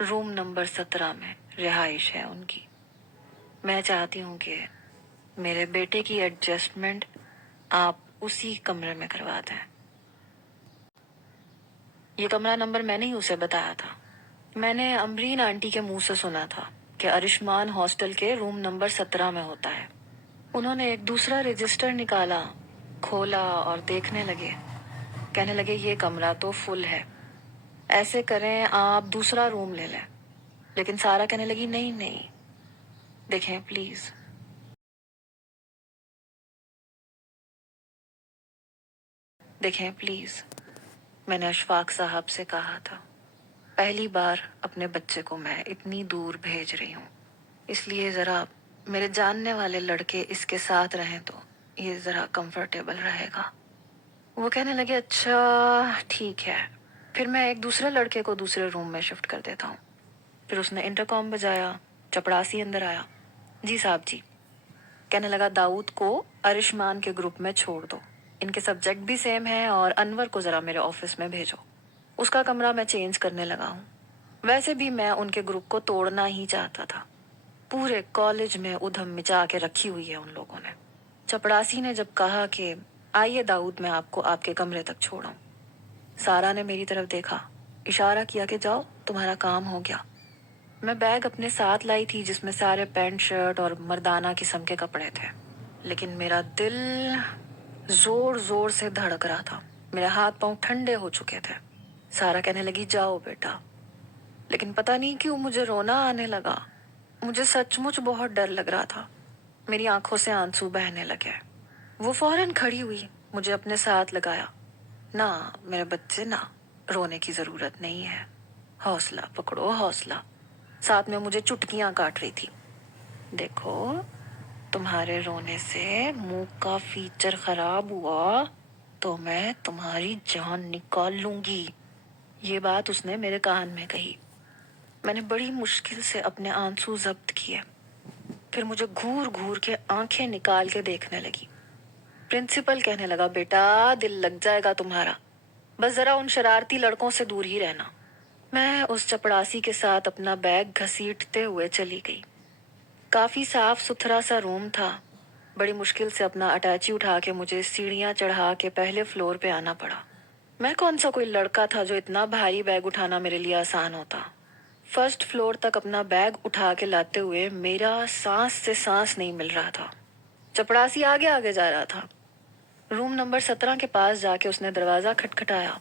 रूम नंबर 17 में रिहाइश है उनकी। मैं चाहती हूँ कि मेरे बेटे की एडजस्टमेंट आप उसी कमरे में करवा दें। ये कमरा नंबर मैंने ही उसे बताया था। मैंने अमरीन आंटी के मुंह से सुना था कि अरिशमान हॉस्टल के रूम नंबर 17 में होता है। उन्होंने एक दूसरा रजिस्टर निकाला, खोला और देखने लगे। कहने लगे, ये कमरा तो फुल है, ऐसे करें आप दूसरा रूम ले लें। लेकिन सारा कहने लगी, नहीं नहीं, देखें प्लीज। देखें प्लीज, मैंने अशफाक साहब से कहा था, पहली बार अपने बच्चे को मैं इतनी दूर भेज रही हूँ, इसलिए ज़रा मेरे जानने वाले लड़के इसके साथ रहें तो ये ज़रा कंफर्टेबल रहेगा। वो कहने लगे, अच्छा ठीक है, फिर मैं एक दूसरे लड़के को दूसरे रूम में शिफ्ट कर देता हूँ। फिर उसने इंटरकॉम बजाया। चपड़ासी अंदर आया। जी साहब जी। कहने लगा, दाऊद को अरिशमान के ग्रुप में छोड़ दो, इनके सब्जेक्ट भी सेम है, और अनवर को ज़रा मेरे ऑफिस में भेजो। उसका कमरा मैं चेंज करने लगा हूँ। वैसे भी मैं उनके ग्रुप को तोड़ना ही चाहता था। पूरे कॉलेज में उधम मचा के रखी हुई है उन लोगों ने। चपड़ासी ने जब कहा कि आइए दाऊद, मैं आपको आपके कमरे तक छोड़ाऊं, सारा ने मेरी तरफ देखा, इशारा किया कि जाओ, तुम्हारा काम हो गया। मैं बैग अपने साथ लाई थी जिसमें सारे पैंट शर्ट और मर्दाना किस्म के कपड़े थे, लेकिन मेरा दिल जोर जोर से धड़क रहा था। मेरे हाथ पांव ठंडे हो चुके थे। सारा कहने लगी, जाओ बेटा। लेकिन पता नहीं क्यों मुझे रोना आने लगा। मुझे सचमुच बहुत डर लग रहा था। मेरी आंखों से आंसू बहने लगे। वो फौरन खड़ी हुई, मुझे अपने साथ लगाया। ना मेरे बच्चे ना, रोने की जरूरत नहीं है, हौसला पकड़ो हौसला। साथ में मुझे चुटकियां काट रही थी। देखो, तुम्हारे रोने से मुंह का फीचर खराब हुआ तो मैं तुम्हारी जान निकाल लूंगी। ये बात उसने मेरे कान में कही। मैंने बड़ी मुश्किल से अपने आंसू जब्त किए। फिर मुझे घूर घूर के आंखें निकाल के देखने लगी। प्रिंसिपल कहने लगा, बेटा दिल लग जाएगा तुम्हारा, बस जरा उन शरारती लड़कों से दूर ही रहना। मैं उस चपड़ासी के साथ अपना बैग घसीटते हुए चली गई। काफी साफ सुथरा सा रूम था। बड़ी मुश्किल से अपना अटैची उठा के मुझे सीढ़ियां चढ़ा के पहले फ्लोर पे आना पड़ा। मैं कौन सा कोई लड़का था जो इतना भारी बैग उठाना मेरे लिए आसान होता। फर्स्ट फ्लोर तक अपना बैग उठा के लाते हुए मेरा सांस से सांस नहीं मिल रहा था। चपड़ासी आगे आगे जा रहा था। रूम नंबर 17 के पास जाके उसने दरवाजा खटखटाया।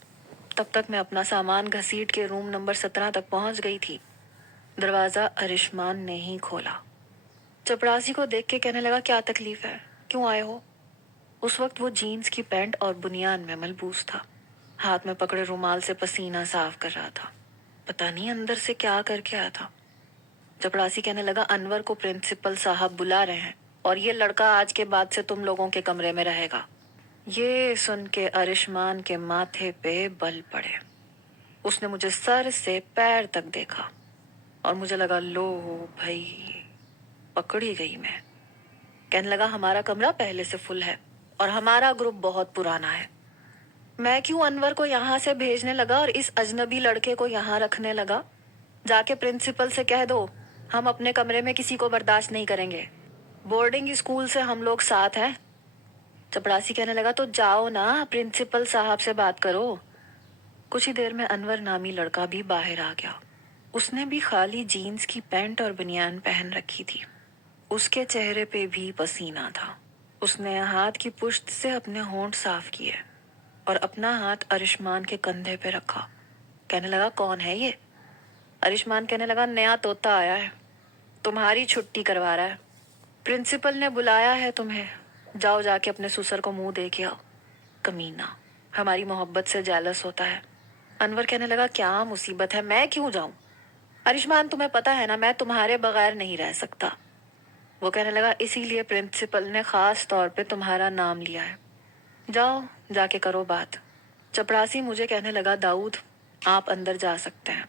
तब तक मैं अपना सामान घसीट के रूम नंबर 17 तक पहुंच गई थी। दरवाजा अरिशमान ने ही खोला। चपड़ासी को देख के कहने लगा, क्या तकलीफ है, क्यों आए हो? उस वक्त वो जीन्स की पैंट और बुनियान में मलबूस था। हाथ में पकड़े रुमाल से पसीना साफ कर रहा था। पता नहीं अंदर से क्या करके आया था। चपड़ासी कहने लगा, अनवर को प्रिंसिपल साहब बुला रहे हैं और ये लड़का आज के बाद से तुम लोगों के कमरे में रहेगा। یہ سن کے ارشمان کے ماتھے پہ بل پڑے. اس نے مجھے سر سے پیر تک دیکھا اور مجھے لگا لو بھائی پکڑی گئی میں. کہنے لگا ہمارا کمرہ پہلے سے فل ہے اور ہمارا گروپ بہت پرانا ہے. میں کیوں انور کو یہاں سے بھیجنے لگا اور اس اجنبی لڑکے کو یہاں رکھنے لگا؟ جا کے پرنسپل سے کہہ دو ہم اپنے کمرے میں کسی کو برداشت نہیں کریں گے. بورڈنگ اسکول سے ہم لوگ ساتھ ہیں. چپڑاسی کہنے لگا تو جاؤ نا پرنسپل صاحب سے بات کرو. کچھ ہی دیر میں انور نامی لڑکا بھی باہر آ گیا. اس نے بھی خالی جینز کی پینٹ اور بنیان پہن رکھی تھی. اس کے چہرے پہ بھی پسینہ تھا. اس نے ہاتھ کی پشت سے اپنے ہونٹ صاف کیے اور اپنا ہاتھ ارشمان کے کندھے پہ رکھا. کہنے لگا کون ہے یہ؟ ارشمان کہنے لگا نیا طوطا آیا ہے، تمہاری چھٹی کروا رہا ہے. پرنسپل نے بلایا ہے تمہیں، جاؤ جا کے اپنے سسر کو منہ دے کے آؤ. کمینہ ہماری محبت سے جیلس ہوتا ہے. انور کہنے لگا کیا مصیبت ہے، میں کیوں جاؤں؟ ارشمان تمہیں پتا ہے نا میں تمہارے بغیر نہیں رہ سکتا. وہ کہنے لگا اسی لیے پرنسپل نے خاص طور پہ تمہارا نام لیا ہے، جاؤ جا کے کرو بات. چپڑاسی مجھے کہنے لگا داؤد آپ اندر جا سکتے ہیں.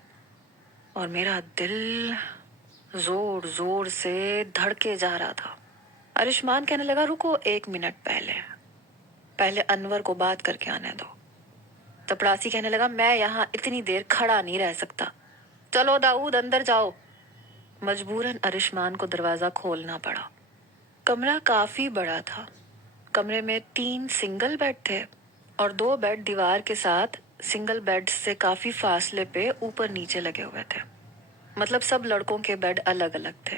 اور میرا دل زور زور سے دھڑکے جا رہا تھا. ارشمان کہنے لگا رکو 1 منٹ، پہلے انور کو بات کر کے آنے دو. چپڑاسی کہنے لگا میں یہاں اتنی دیر کھڑا نہیں رہ سکتا، چلو داؤد اندر جاؤ. مجبوراً ارشمان کو دروازہ کھولنا پڑا. کمرہ کافی بڑا تھا. کمرے میں 3 سنگل بیڈ تھے اور 2 بیڈ دیوار کے ساتھ سنگل بیڈ سے کافی فاصلے پہ اوپر نیچے لگے ہوئے تھے. مطلب سب لڑکوں کے بیڈ الگ الگ تھے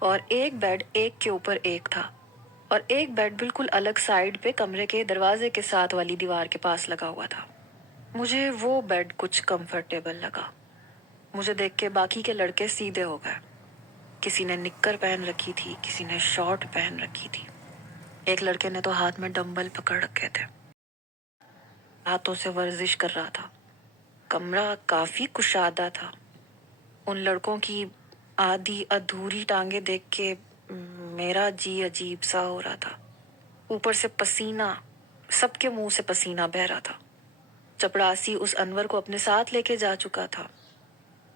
اور ایک بیڈ ایک کے اوپر ایک تھا اور ایک بیڈ بالکل الگ سائیڈ پہ کمرے کے دروازے کے ساتھ والی دیوار کے پاس لگا ہوا تھا. مجھے وہ بیڈ کچھ کمفرٹیبل لگا. مجھے دیکھ کے باقی کے لڑکے سیدھے ہو گئے. کسی نے نکر پہن رکھی تھی، کسی نے شارٹ پہن رکھی تھی. ایک لڑکے نے تو ہاتھ میں ڈمبل پکڑ رکھے تھے، ہاتھوں سے ورزش کر رہا تھا. کمرہ کافی کشادہ تھا. ان لڑکوں کی آدھی ادھوری ٹانگیں دیکھ کے میرا جی عجیب سا ہو رہا تھا. اوپر سے پسینہ، سب کے منہ سے پسینہ بہہ رہا تھا. چپڑاسی اس انور کو اپنے ساتھ لے کے جا چکا تھا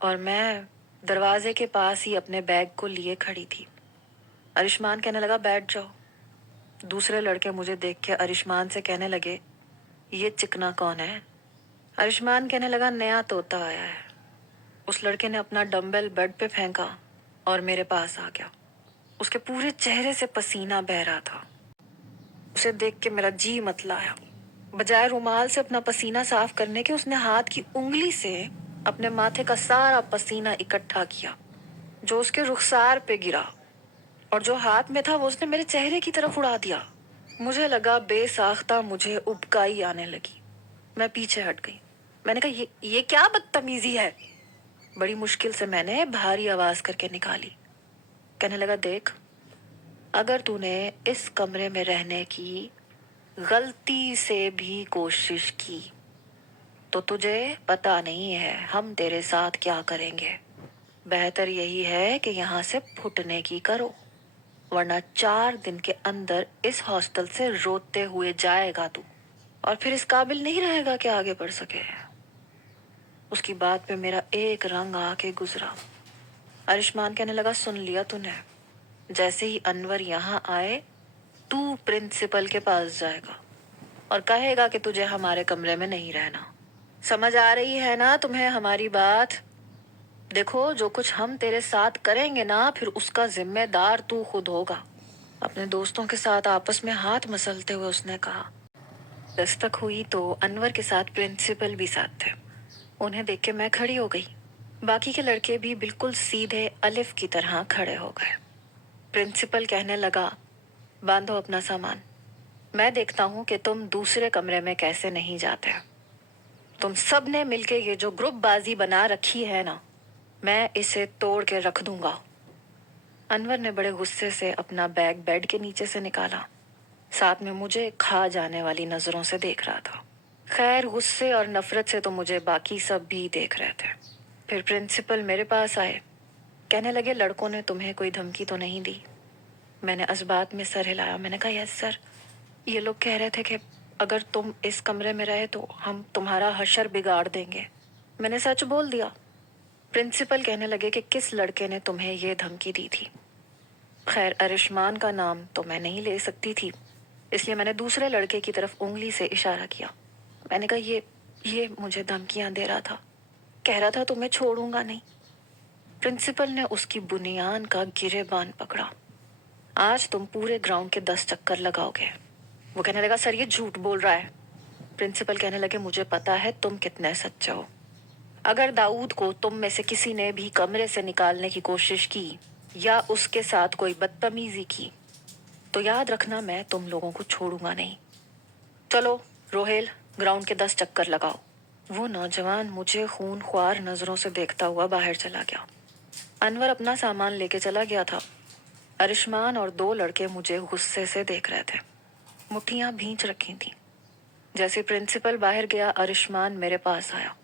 اور میں دروازے کے پاس ہی اپنے بیگ کو لیے کھڑی تھی. ارشمان کہنے لگا بیٹھ جاؤ. دوسرے لڑکے مجھے دیکھ کے ارشمان سے کہنے لگے یہ چکنا کون ہے؟ ارشمان کہنے لگا نیا طوطا آیا ہے. اس لڑکے نے اپنا ڈمبل بیڈ پہ پھینکا اور میرے پاس آ گیا. اس کے پورے چہرے سے پسینہ بہہ رہا تھا. اسے دیکھ کے میرا جی متلایا. بجائے رومال سے اپنا پسینہ صاف کرنے کے اس نے ہاتھ کی انگلی سے اپنے ماتھے کا سارا پسینہ اکٹھا کیا جو اس کے رخسار پہ گرا اور جو ہاتھ میں تھا وہ اس نے میرے چہرے کی طرف اڑا دیا. مجھے لگا بے ساختہ مجھے ابکائی آنے لگی. میں پیچھے ہٹ گئی. میں نے کہا یہ کیا بدتمیزی ہے؟ بڑی مشکل سے میں نے بھاری آواز کر کے نکالی. کہنے لگا دیکھ اگر تو نے اس کمرے میں رہنے کی غلطی سے بھی کوشش کی تو تجھے پتا نہیں ہے ہم تیرے ساتھ کیا کریں گے. بہتر یہی ہے کہ یہاں سے پھٹنے کی کرو ورنہ 4 دن کے اندر اس ہاسٹل سے روتے ہوئے جائے گا تو اور پھر اس قابل نہیں رہے گا کہ آگے بڑھ سکے. اس کی بات پہ میرا ایک رنگ آ کے گزرا. ارشمان کہنے لگا سن لیا تو نے، جیسے ہی انور یہاں آئے تو پرنسپل کے پاس جائے گا اور کہے گا کہ تجھے ہمارے کمرے میں نہیں رہنا. سمجھ آ رہی ہے نا تمہیں ہماری بات؟ دیکھو جو کچھ ہم تیرے ساتھ کریں گے نا پھر اس کا ذمہ دار تو خود ہوگا. اپنے دوستوں کے ساتھ آپس میں ہاتھ مسلتے ہوئے اس نے کہا. دستک ہوئی تو انور کے ساتھ پرنسپل بھی ساتھ تھے. انہیں دیکھ کے میں کھڑی ہو گئی. باقی کے لڑکے بھی بالکل سیدھے الف کی طرح کھڑے ہو گئے. پرنسپل کہنے لگا باندھو اپنا سامان، میں دیکھتا ہوں کہ تم دوسرے کمرے میں کیسے نہیں جاتے. تم سب نے مل کے یہ جو گروپ بازی بنا رکھی ہے نا میں اسے توڑ کے رکھ دوں گا. انور نے بڑے غصے سے اپنا بیگ بیڈ کے نیچے سے نکالا، ساتھ میں مجھے کھا جانے والی نظروں سے دیکھ رہا تھا. خیر غصے اور نفرت سے تو مجھے باقی سب بھی دیکھ رہے تھے. پھر پرنسپل میرے پاس آئے. کہنے لگے لڑکوں نے تمہیں کوئی دھمکی تو نہیں دی؟ میں نے اسبات میں سر ہلایا. میں نے کہا یس سر. ये लोग कह रहे थे कि अगर तुम इस कमरे में रहे तो हम तुम्हारा हशर बिगाड़ देंगे। मैंने सच बोल दिया। प्रिंसिपल कहने लगे कि किस लड़के ने तुम्हें ये धमकी दी थी। खैर, अरिशमान का नाम तो मैं नहीं ले सकती थी, इसलिए मैंने दूसरे लड़के की तरफ उंगली से इशारा किया। मैंने कहा, ये मुझे धमकियां दे रहा था, कह रहा था तुम्हें छोड़ूंगा नहीं। प्रिंसिपल ने उसकी बुनियान का गिरेबान पकड़ा। आज तुम पूरे ग्राउंड के 10 चक्कर लगाओगे। वो कहने लगा, सर ये झूठ बोल रहा है। प्रिंसिपल कहने लगे, मुझे पता है तुम कितने सच्चे हो। अगर दाऊद को तुम में से किसी ने भी कमरे से निकालने की कोशिश की या उसके साथ कोई बदतमीजी की तो याद रखना, मैं तुम लोगों को छोड़ूंगा नहीं। चलो रोहेल, ग्राउंड के 10 चक्कर लगाओ। वो नौजवान मुझे खूनख्वार नजरों से देखता हुआ बाहर चला गया। अनवर अपना सामान लेके चला गया था। अरिशमान और 2 लड़के मुझे गुस्से से देख रहे थे। मुट्ठियां भींच रखी थी। जैसे प्रिंसिपल बाहर गया, अरिशमान मेरे पास आया।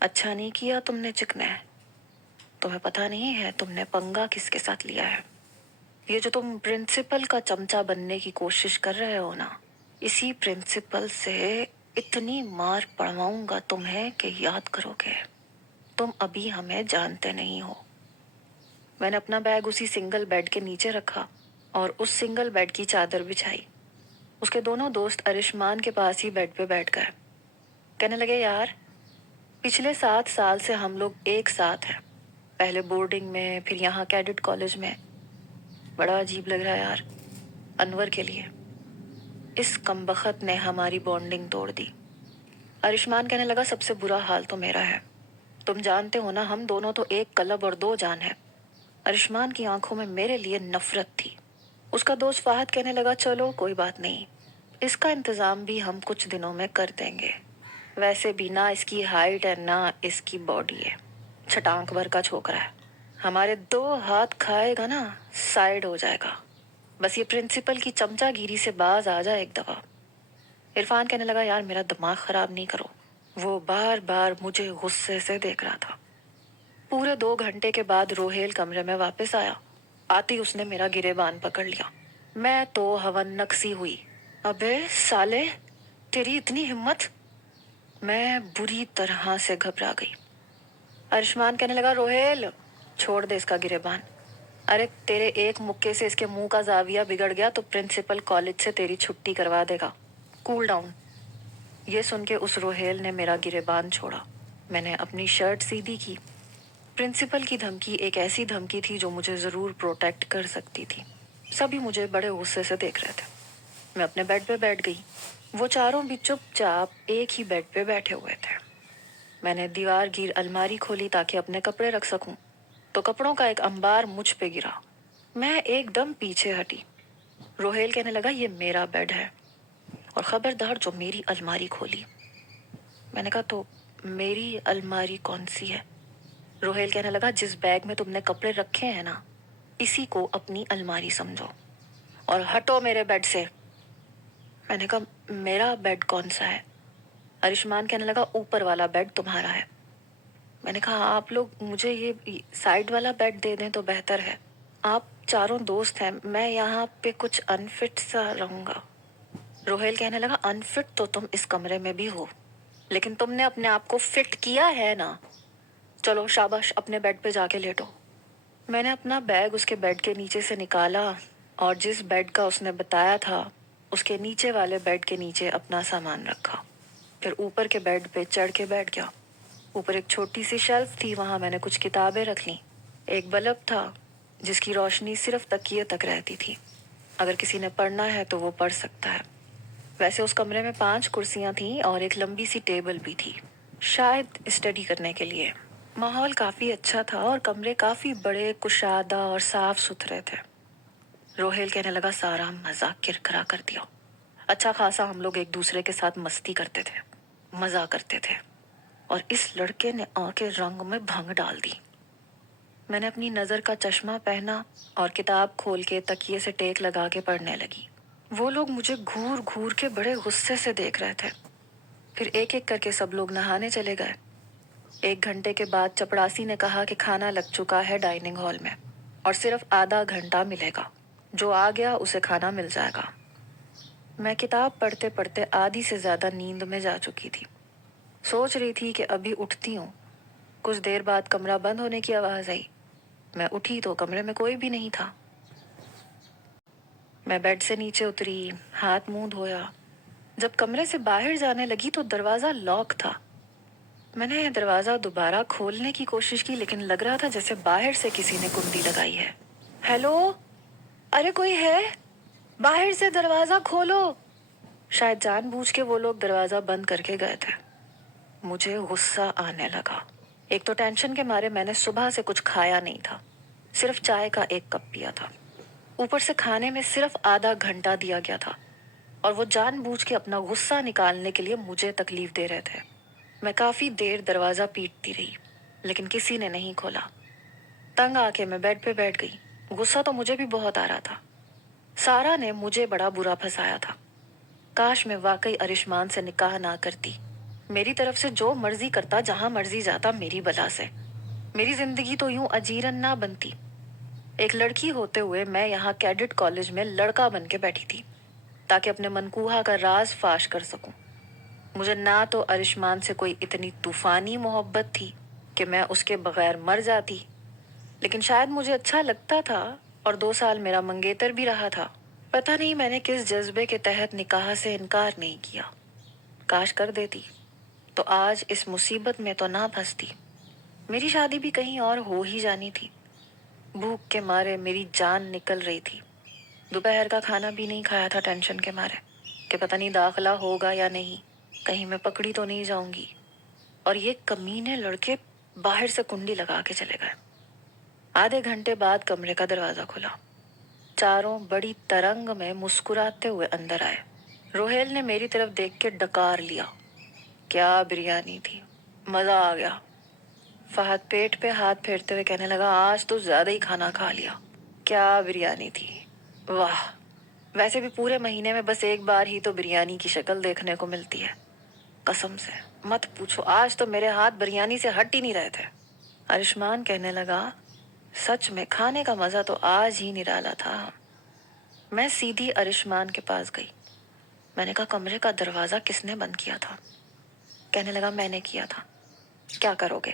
अच्छा नहीं किया तुमने चिकने। तुम्हें पता नहीं है तुमने पंगा किसके साथ लिया है। ये जो तुम प्रिंसिपल का चमचा बनने की कोशिश कर रहे हो ना, इसी प्रिंसिपल से इतनी मार पड़वाऊंगा तुम्हें कि याद करोगे। तुम अभी हमें जानते नहीं हो। मैंने अपना बैग उसी सिंगल बेड के नीचे रखा और उस सिंगल बेड की चादर बिछाई। उसके दोनों दोस्त अरिशमान के पास ही बेड पे बैठ गए। कहने लगे, यार पिछले 7 साल से हम लोग एक साथ हैं। पहले बोर्डिंग में, फिर यहाँ कैडेट कॉलेज में। बड़ा अजीब लग रहा है यार, अनवर के लिए। इस कमबख्त ने हमारी बॉन्डिंग तोड़ दी। अरिशमान कहने लगा, सबसे बुरा हाल तो मेरा है। तुम जानते हो ना, हम दोनों तो एक कलब और 2 जान हैं। अरिशमान की आंखों में मेरे लिए नफरत थी। उसका दोस्त फाहद कहने लगा, चलो कोई बात नहीं, इसका इंतजाम भी हम कुछ दिनों में कर देंगे। वैसे भी ना इसकी हाइट है ना इसकी बॉडी है, छटांक भर का छोकरा है। हमारे 2 हाथ खाएगा ना, साइड हो जाएगा। बस ये प्रिंसिपल की चमचागिरी से बाज आ जाए एक दफा। इरफान कहने लगा, यार मेरा दिमाग खराब नहीं करो। वो बार बार मुझे गुस्से से देख रहा था। पूरे 2 घंटे के बाद रोहेल कमरे में वापस आया। आती उसने मेरा गिरेबान पकड़ लिया। मैं तो हवन्नक सी हुई। अबे साले, तेरी इतनी हिम्मत। मैं बुरी तरह से घबरा गई। अरिशमान कहने लगा, रोहेल छोड़ दे इसका गिरेबान। अरे तेरे एक मुक्के से इसके मुंह का जाविया बिगड़ गया तो प्रिंसिपल कॉलेज से तेरी छुट्टी करवा देगा। Cool down. ये सुन के उस रोहेल ने मेरा गिरेबान छोड़ा। मैंने अपनी शर्ट सीधी की। प्रिंसिपल की धमकी एक ऐसी धमकी थी जो मुझे जरूर प्रोटेक्ट कर सकती थी। सभी मुझे बड़े गुस्से से देख रहे थे। मैं अपने बेड पे बैठ गई। वो चारों भी चुपचाप एक ही बेड पे बैठे हुए थे। मैंने दीवार गिर अलमारी खोली ताकि अपने कपड़े रख सकूं, तो कपड़ों का एक अंबार मुझ पे गिरा। मैं एकदम पीछे हटी। रोहेल कहने लगा, ये मेरा बेड है और खबरदार जो मेरी अलमारी खोली। मैंने कहा, तो मेरी अलमारी कौन सी है? रोहेल कहने लगा, जिस बैग में तुमने कपड़े रखे हैं ना, इसी को अपनी अलमारी समझो और हटो मेरे बेड से। मैंने कहा, मेरा बेड कौन सा है? अरिशमान कहने लगा, ऊपर वाला बेड तुम्हारा है। मैंने कहा, आप लोग मुझे ये साइड वाला बेड दे दें तो बेहतर है। आप चारों दोस्त हैं, मैं यहाँ पे कुछ अनफिट सा रहूंगा। रोहेल कहने लगा, अनफिट तो तुम इस कमरे में भी हो, लेकिन तुमने अपने आप को फिट किया है ना। चलो शाबाश, अपने बेड पे जाके लेटो। मैंने अपना बैग उसके बेड के नीचे से निकाला और जिस बेड का उसने बताया था उसके नीचे वाले बेड के नीचे अपना सामान रखा। फिर ऊपर के बेड पे चढ़ के बैठ गया। ऊपर एक छोटी सी शेल्फ थी, वहां मैंने कुछ किताबें रख ली। एक बल्ब था जिसकी रोशनी सिर्फ तकिए तक रहती थी। अगर किसी ने पढ़ना है तो वो पढ़ सकता है। वैसे उस कमरे में 5 कुर्सियां थीं और एक लंबी सी टेबल भी थी, शायद स्टडी करने के लिए। माहौल काफी अच्छा था और कमरे काफी बड़े, कुशादा और साफ सुथरे थे। रोहेल कहने लगा, सारा मजाक किरकिरा कर दिया। अच्छा खासा हम लोग एक दूसरे के साथ मस्ती करते थे, मजा करते थे, और इस लड़के ने आके रंग में भंग डाल दी। मैंने अपनी नजर का चश्मा पहना और किताब खोल के तकिए से टेक लगा के पढ़ने लगी। वो लोग मुझे घूर घूर के बड़े गुस्से से देख रहे थे। फिर एक एक करके सब लोग नहाने चले गए। 1 घंटे के बाद चपड़ासी ने कहा कि खाना लग चुका है डाइनिंग हॉल में और सिर्फ आधा घंटा मिलेगा। जो आ गया उसे खाना मिल जाएगा। मैं किताब पढ़ते पढ़ते आधी से ज़्यादा नींद में जा चुकी थी। सोच रही थी कि अभी उठती हूँ। कुछ देर बाद कमरा बंद होने की आवाज़ आई। मैं उठी तो कमरे में कोई भी नहीं था। मैं बेड से नीचे उतरी, हाथ मुंह धोया। जब कमरे से बाहर जाने लगी तो दरवाज़ा लॉक था। मैंने दरवाज़ा दोबारा खोलने की कोशिश की, लेकिन लग रहा था जैसे बाहर से किसी ने कुंडी लगाई है। हेलो, अरे कोई है? बाहर से दरवाज़ा खोलो। शायद जानबूझ के वो लोग दरवाज़ा बंद करके गए थे। मुझे गुस्सा आने लगा। एक तो टेंशन के मारे मैंने सुबह से कुछ खाया नहीं था, सिर्फ चाय का एक कप पिया था। ऊपर से खाने में सिर्फ आधा घंटा दिया गया था और वो जानबूझ के अपना गुस्सा निकालने के लिए मुझे तकलीफ दे रहे थे। मैं काफी देर दरवाजा पीटती रही, लेकिन किसी ने नहीं खोला। तंग आके मैं बेड पे बैठ गई। गुस्सा तो मुझे भी बहुत आ रहा था। सारा ने मुझे बड़ा बुरा फंसाया था। काश मैं वाकई अरिशमान से निकाह ना करती। मेरी तरफ से जो मर्जी करता, जहां मर्जी जाता, मेरी बला से। मेरी जिंदगी तो यूं अजीरन ना बनती। एक लड़की होते हुए मैं यहाँ कैडेट कॉलेज में लड़का बन के बैठी थी, ताकि अपने मनकूहा का राज फाश कर सकूं। मुझे ना तो अरिशमान से कोई इतनी तूफानी मोहब्बत थी कि मैं उसके बगैर मर जाती, लेकिन शायद मुझे अच्छा लगता था और 2 साल मेरा मंगेतर भी रहा था। पता नहीं मैंने किस जज्बे के तहत निकाह से इनकार नहीं किया। काश कर देती तो आज इस मुसीबत में तो ना फंसती। मेरी शादी भी कहीं और हो ही जानी थी। भूख के मारे मेरी जान निकल रही थी। दोपहर का खाना भी नहीं खाया था टेंशन के मारे कि पता नहीं दाखिला होगा या नहीं, कहीं मैं पकड़ी तो नहीं जाऊंगी। और ये कमीने लड़के बाहर से कुंडी लगा के चले गए। आधे घंटे बाद कमरे का दरवाजा खुला। चारों बड़ी तरंग में मुस्कुराते हुए अंदर आए। रोहेल ने मेरी तरफ देख के डकार लिया। क्या बिरयानी थी, मजा आ गया। फहद पेट पे हाथ फेरते हुए कहने लगा, आज तो ज्यादा ही खाना खा लिया। क्या बिरयानी थी, वाह। वैसे भी पूरे महीने में बस एक बार ही तो बिरयानी की शक्ल देखने को मिलती है। कसम से मत पूछो, आज तो मेरे हाथ बिरयानी से हट ही नहीं रहे थे। अरिशमान कहने लगा, सच में खाने का मजा तो आज ही निराला था। मैं सीधी अरिशमान के पास गई। मैंने कहा, कमरे का दरवाजा किसने बंद किया था? कहने लगा, मैंने किया था। क्या करोगे?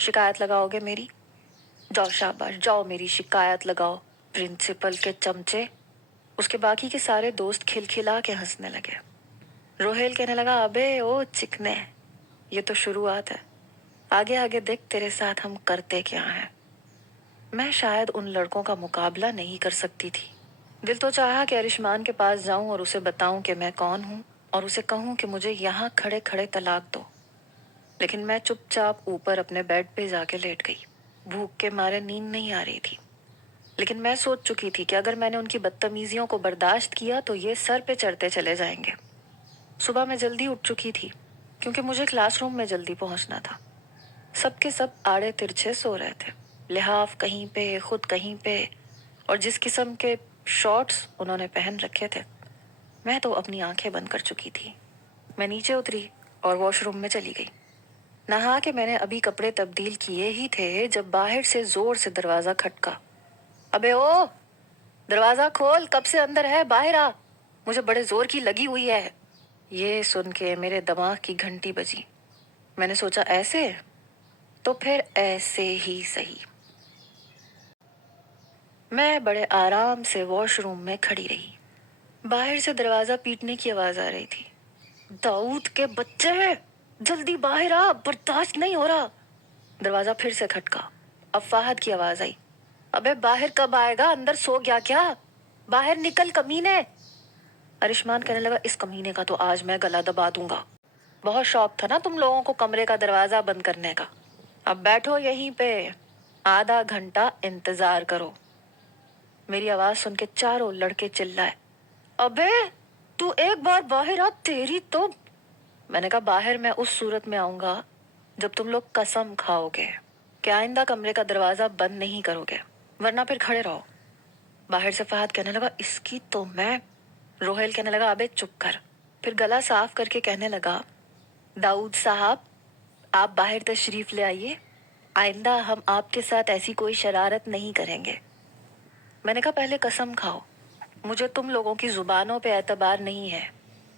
शिकायत लगाओगे मेरी? जाओ शाबाश, जाओ मेरी शिकायत लगाओ, प्रिंसिपल के चमचे। उसके बाकी के सारे दोस्त खिलखिला के हंसने लगे। रोहेल कहने लगा, अबे ओ चिकने, ये तो शुरुआत है। आगे आगे देख तेरे साथ हम करते क्या हैं। मैं शायद उन लड़कों का मुकाबला नहीं कर सकती थी। दिल तो चाहा कि अरिशमान के पास जाऊं और उसे बताऊं कि मैं कौन हूं और उसे कहूं कि मुझे यहाँ खड़े खड़े तलाक दो, लेकिन मैं चुपचाप ऊपर अपने बेड पे जाके लेट गई। भूख के मारे नींद नहीं आ रही थी, लेकिन मैं सोच चुकी थी कि अगर मैंने उनकी बदतमीजियों को बर्दाश्त किया तो ये सर पे चढ़ते चले जाएंगे। सुबह मैं जल्दी उठ चुकी थी क्योंकि मुझे क्लासरूम में जल्दी पहुंचना था। सबके सब आड़े तिरछे सो रहे थे, लिहाफ कहीं पे, खुद कहीं पे, और जिस किस्म के शॉर्ट्स उन्होंने पहन रखे थे, मैं तो अपनी आंखें बंद कर चुकी थी। मैं नीचे उतरी और वॉशरूम में चली गई। नहा के मैंने अभी कपड़े तब्दील किए ही थे जब बाहर से जोर से दरवाजा खटका। अबे ओ, दरवाजा खोल, कब से अंदर है, बाहर आ, मुझे बड़े जोर की लगी हुई है। ये सुन के मेरे दिमाग की घंटी बजी। मैंने सोचा, ऐसे तो फिर ऐसे ही सही। मैं बड़े आराम से वॉशरूम में खड़ी रही। बाहर से दरवाजा पीटने की आवाज आ रही थी। दाऊद के बच्चे, जल्दी बाहर आ, बर्दाश्त नहीं हो रहा। दरवाजा फिर से खटका। अब फाहद की आवाज आई, अबे बाहर कब आएगा, अंदर सो गया क्या? बाहर निकल कमीने। अरिशमान कहने लगा, इस कमीने का तो आज मैं गला दबा दूंगा। बहुत शौक था ना तुम लोगों को कमरे का दरवाजा बंद करने का। अब बैठो यहीं पे, आधा घंटा इंतजार करो। मेरी आवाज सुन के चारों लड़के चिल्लाए, अबे तू एक बार बाहर आ, तेरी तो। मैंने कहा, बाहर मैं उस सूरत में आऊंगा जब तुम लोग कसम खाओगे कि आइंदा कमरे का दरवाजा बंद नहीं करोगे, वरना फिर खड़े रहो। बाहर से फहद कहने लगा, इसकी तो मैं। रोहेल कहने लगा, अबे चुप कर। फिर गला साफ करके कहने लगा, दाऊद साहब, आप बाहर तशरीफ ले आइए, आइंदा हम आपके साथ ऐसी कोई शरारत नहीं करेंगे। मैंने कहा, पहले कसम खाओ। मुझे तुम लोगों की जुबानों पे एतबार नहीं है।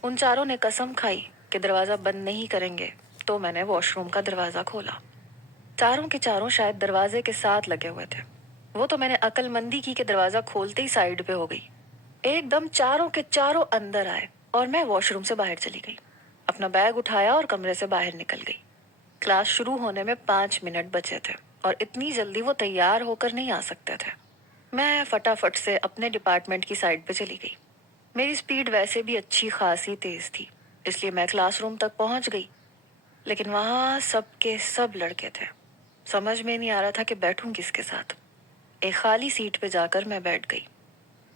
उन चारों ने कसम खाई कि दरवाजा बंद नहीं करेंगे, तो मैंने वॉशरूम का दरवाजा खोला। चारों के चारों शायद दरवाजे के साथ लगे हुए थे। वो तो मैंने अक्लमंदी की कि दरवाजा खोलते ही साइड पे हो गई। एकदम चारों के चारों अंदर आए और मैं वॉशरूम से बाहर चली गई। अपना बैग उठाया और कमरे से बाहर निकल गई। क्लास शुरू होने में 5 मिनट बचे थे और इतनी जल्दी वो तैयार होकर नहीं आ सकते थे। मैं फटाफट से अपने डिपार्टमेंट की साइड पे चली गई। मेरी स्पीड वैसे भी अच्छी खासी तेज थी, इसलिए मैं क्लासरूम तक पहुंच गई। लेकिन वहां सब के सब लड़के थे। समझ में नहीं आ रहा था कि बैठूं किसके साथ। एक खाली सीट पे जाकर मैं बैठ गई।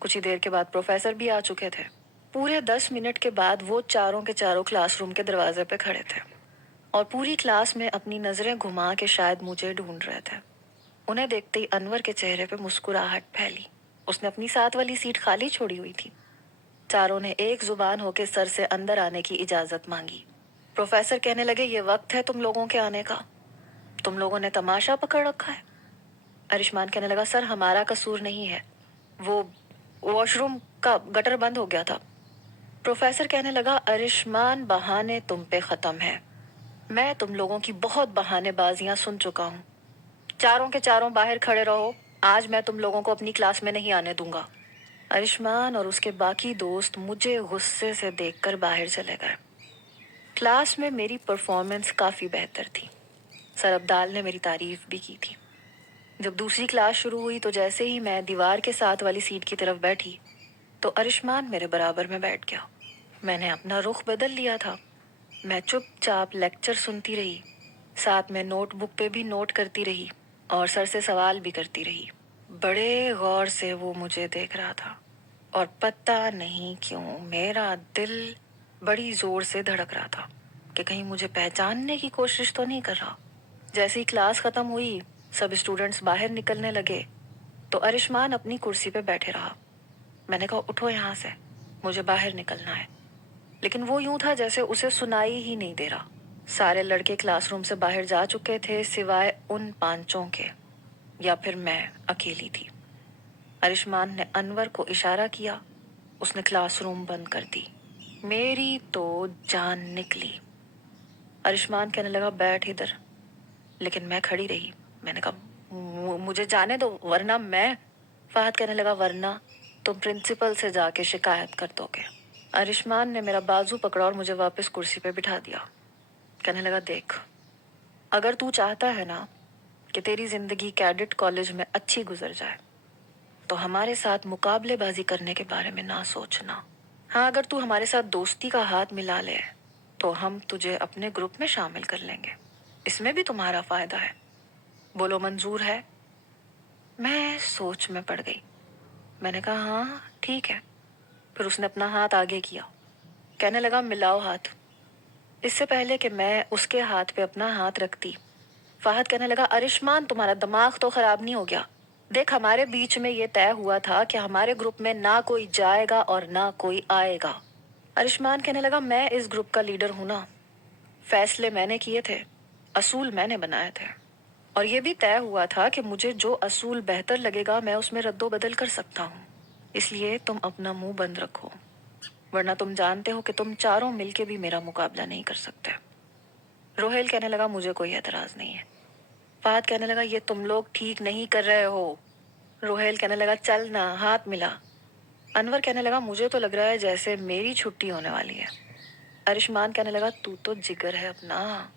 कुछ ही देर के बाद प्रोफेसर भी आ चुके थे। पूरे 10 मिनट के बाद वो चारों के चारों क्लासरूम के दरवाजे पे खड़े थे और पूरी क्लास में अपनी नजरें घुमा के शायद मुझे ढूंढ रहे थे। उन्हें देखते ही अनवर के चेहरे पे मुस्कुराहट फैली। उसने अपनी साथ वाली सीट खाली छोड़ी हुई थी। चारों ने एक जुबान होके सर से अंदर आने की इजाजत मांगी। प्रोफेसर कहने लगे, ये वक्त है तुम लोगों के आने का। तुम लोगों ने तमाशा पकड़ रखा है। अरिशमान कहने लगा, सर हमारा कसूर नहीं है, वो वॉशरूम का गटर बंद हो गया था। प्रोफेसर कहने लगा, अरिशमान बहाने तुम पे खत्म है। मैं तुम लोगों की बहुत बहानेबाजियां सुन चुका हूँ। चारों के चारों बाहर खड़े रहो। आज मैं तुम लोगों को अपनी क्लास में नहीं आने दूंगा। अरिशमान और उसके बाकी दोस्त मुझे गुस्से से देखकर बाहर चले गए। क्लास में मेरी परफॉर्मेंस काफी बेहतर थी। सर अब्दाल ने मेरी तारीफ भी की थी। जब दूसरी क्लास शुरू हुई तो जैसे ही मैं दीवार के साथ वाली सीट की तरफ बैठी तो अरिशमान मेरे बराबर में बैठ गया। मैंने अपना रुख बदल लिया था। मैं चुपचाप लेक्चर सुनती रही, साथ में नोटबुक पे भी नोट करती रही और सर से सवाल भी करती रही। बड़े गौर से वो मुझे देख रहा था और पता नहीं क्यों मेरा दिल बड़ी जोर से धड़क रहा था कि कहीं मुझे पहचानने की कोशिश तो नहीं कर रहा। जैसे ही क्लास खत्म हुई, सब स्टूडेंट्स बाहर निकलने लगे तो अरिशमान अपनी कुर्सी पे बैठे रहा। मैंने कहा, उठो यहाँ से, मुझे बाहर निकलना है। लेकिन वो यूं था जैसे उसे सुनाई ही नहीं दे रहा। सारे लड़के क्लासरूम से बाहर जा चुके थे सिवाय उन पांचों के, या फिर मैं अकेली थी। अरिशमान ने अनवर को इशारा किया। उसने क्लासरूम बंद कर दी। मेरी तो जान निकली। अरिशमान कहने लगा, बैठ इधर। लेकिन मैं खड़ी रही। मैंने कहा, मुझे जाने दो वरना मैं। फहद कहने लगा, वरना तुम प्रिंसिपल से जाके शिकायत कर दोगे। अरिशमान ने मेरा बाजू पकड़ा और मुझे वापस कुर्सी पे बिठा दिया। कहने लगा, देख, अगर तू चाहता है ना कि तेरी जिंदगी कैडेट कॉलेज में अच्छी गुजर जाए तो हमारे साथ मुकाबलेबाजी करने के बारे में ना सोचना। हाँ, अगर तू हमारे साथ दोस्ती का हाथ मिला ले तो हम तुझे अपने ग्रुप में शामिल कर लेंगे। इसमें भी तुम्हारा फायदा है। बोलो, मंजूर है? मैं सोच में पड़ गई। मैंने कहा, हाँ ठीक है। फिर उसने अपना हाथ आगे किया। कहने लगा, मिलाओ हाथ। इससे पहले कि मैं उसके हाथ पे अपना हाथ रखती, फहद कहने लगा, अरिशमान तुम्हारा दिमाग तो खराब नहीं हो गया? देख, हमारे बीच में ये तय हुआ था कि हमारे ग्रुप में ना कोई जाएगा और ना कोई आएगा। अरिशमान कहने लगा, मैं इस ग्रुप का लीडर हूं ना। फैसले मैंने किए थे, असूल मैंने बनाए थे, और ये भी तय हुआ था कि मुझे जो असूल बेहतर लगेगा मैं उसमें रद्दो बदल कर सकता हूँ। इसलिए तुम अपना मुंह बंद रखो, वरना तुम जानते हो कि तुम चारों मिलके भी मेरा मुकाबला नहीं कर सकते। रोहेल कहने लगा, मुझे कोई एतराज नहीं है। फहद कहने लगा, ये तुम लोग ठीक नहीं कर रहे हो। रोहेल कहने लगा, चल ना, हाथ मिला। अनवर कहने लगा, मुझे तो लग रहा है जैसे मेरी छुट्टी होने वाली है। अरिशमान कहने लगा, तू तो जिगर है अपना,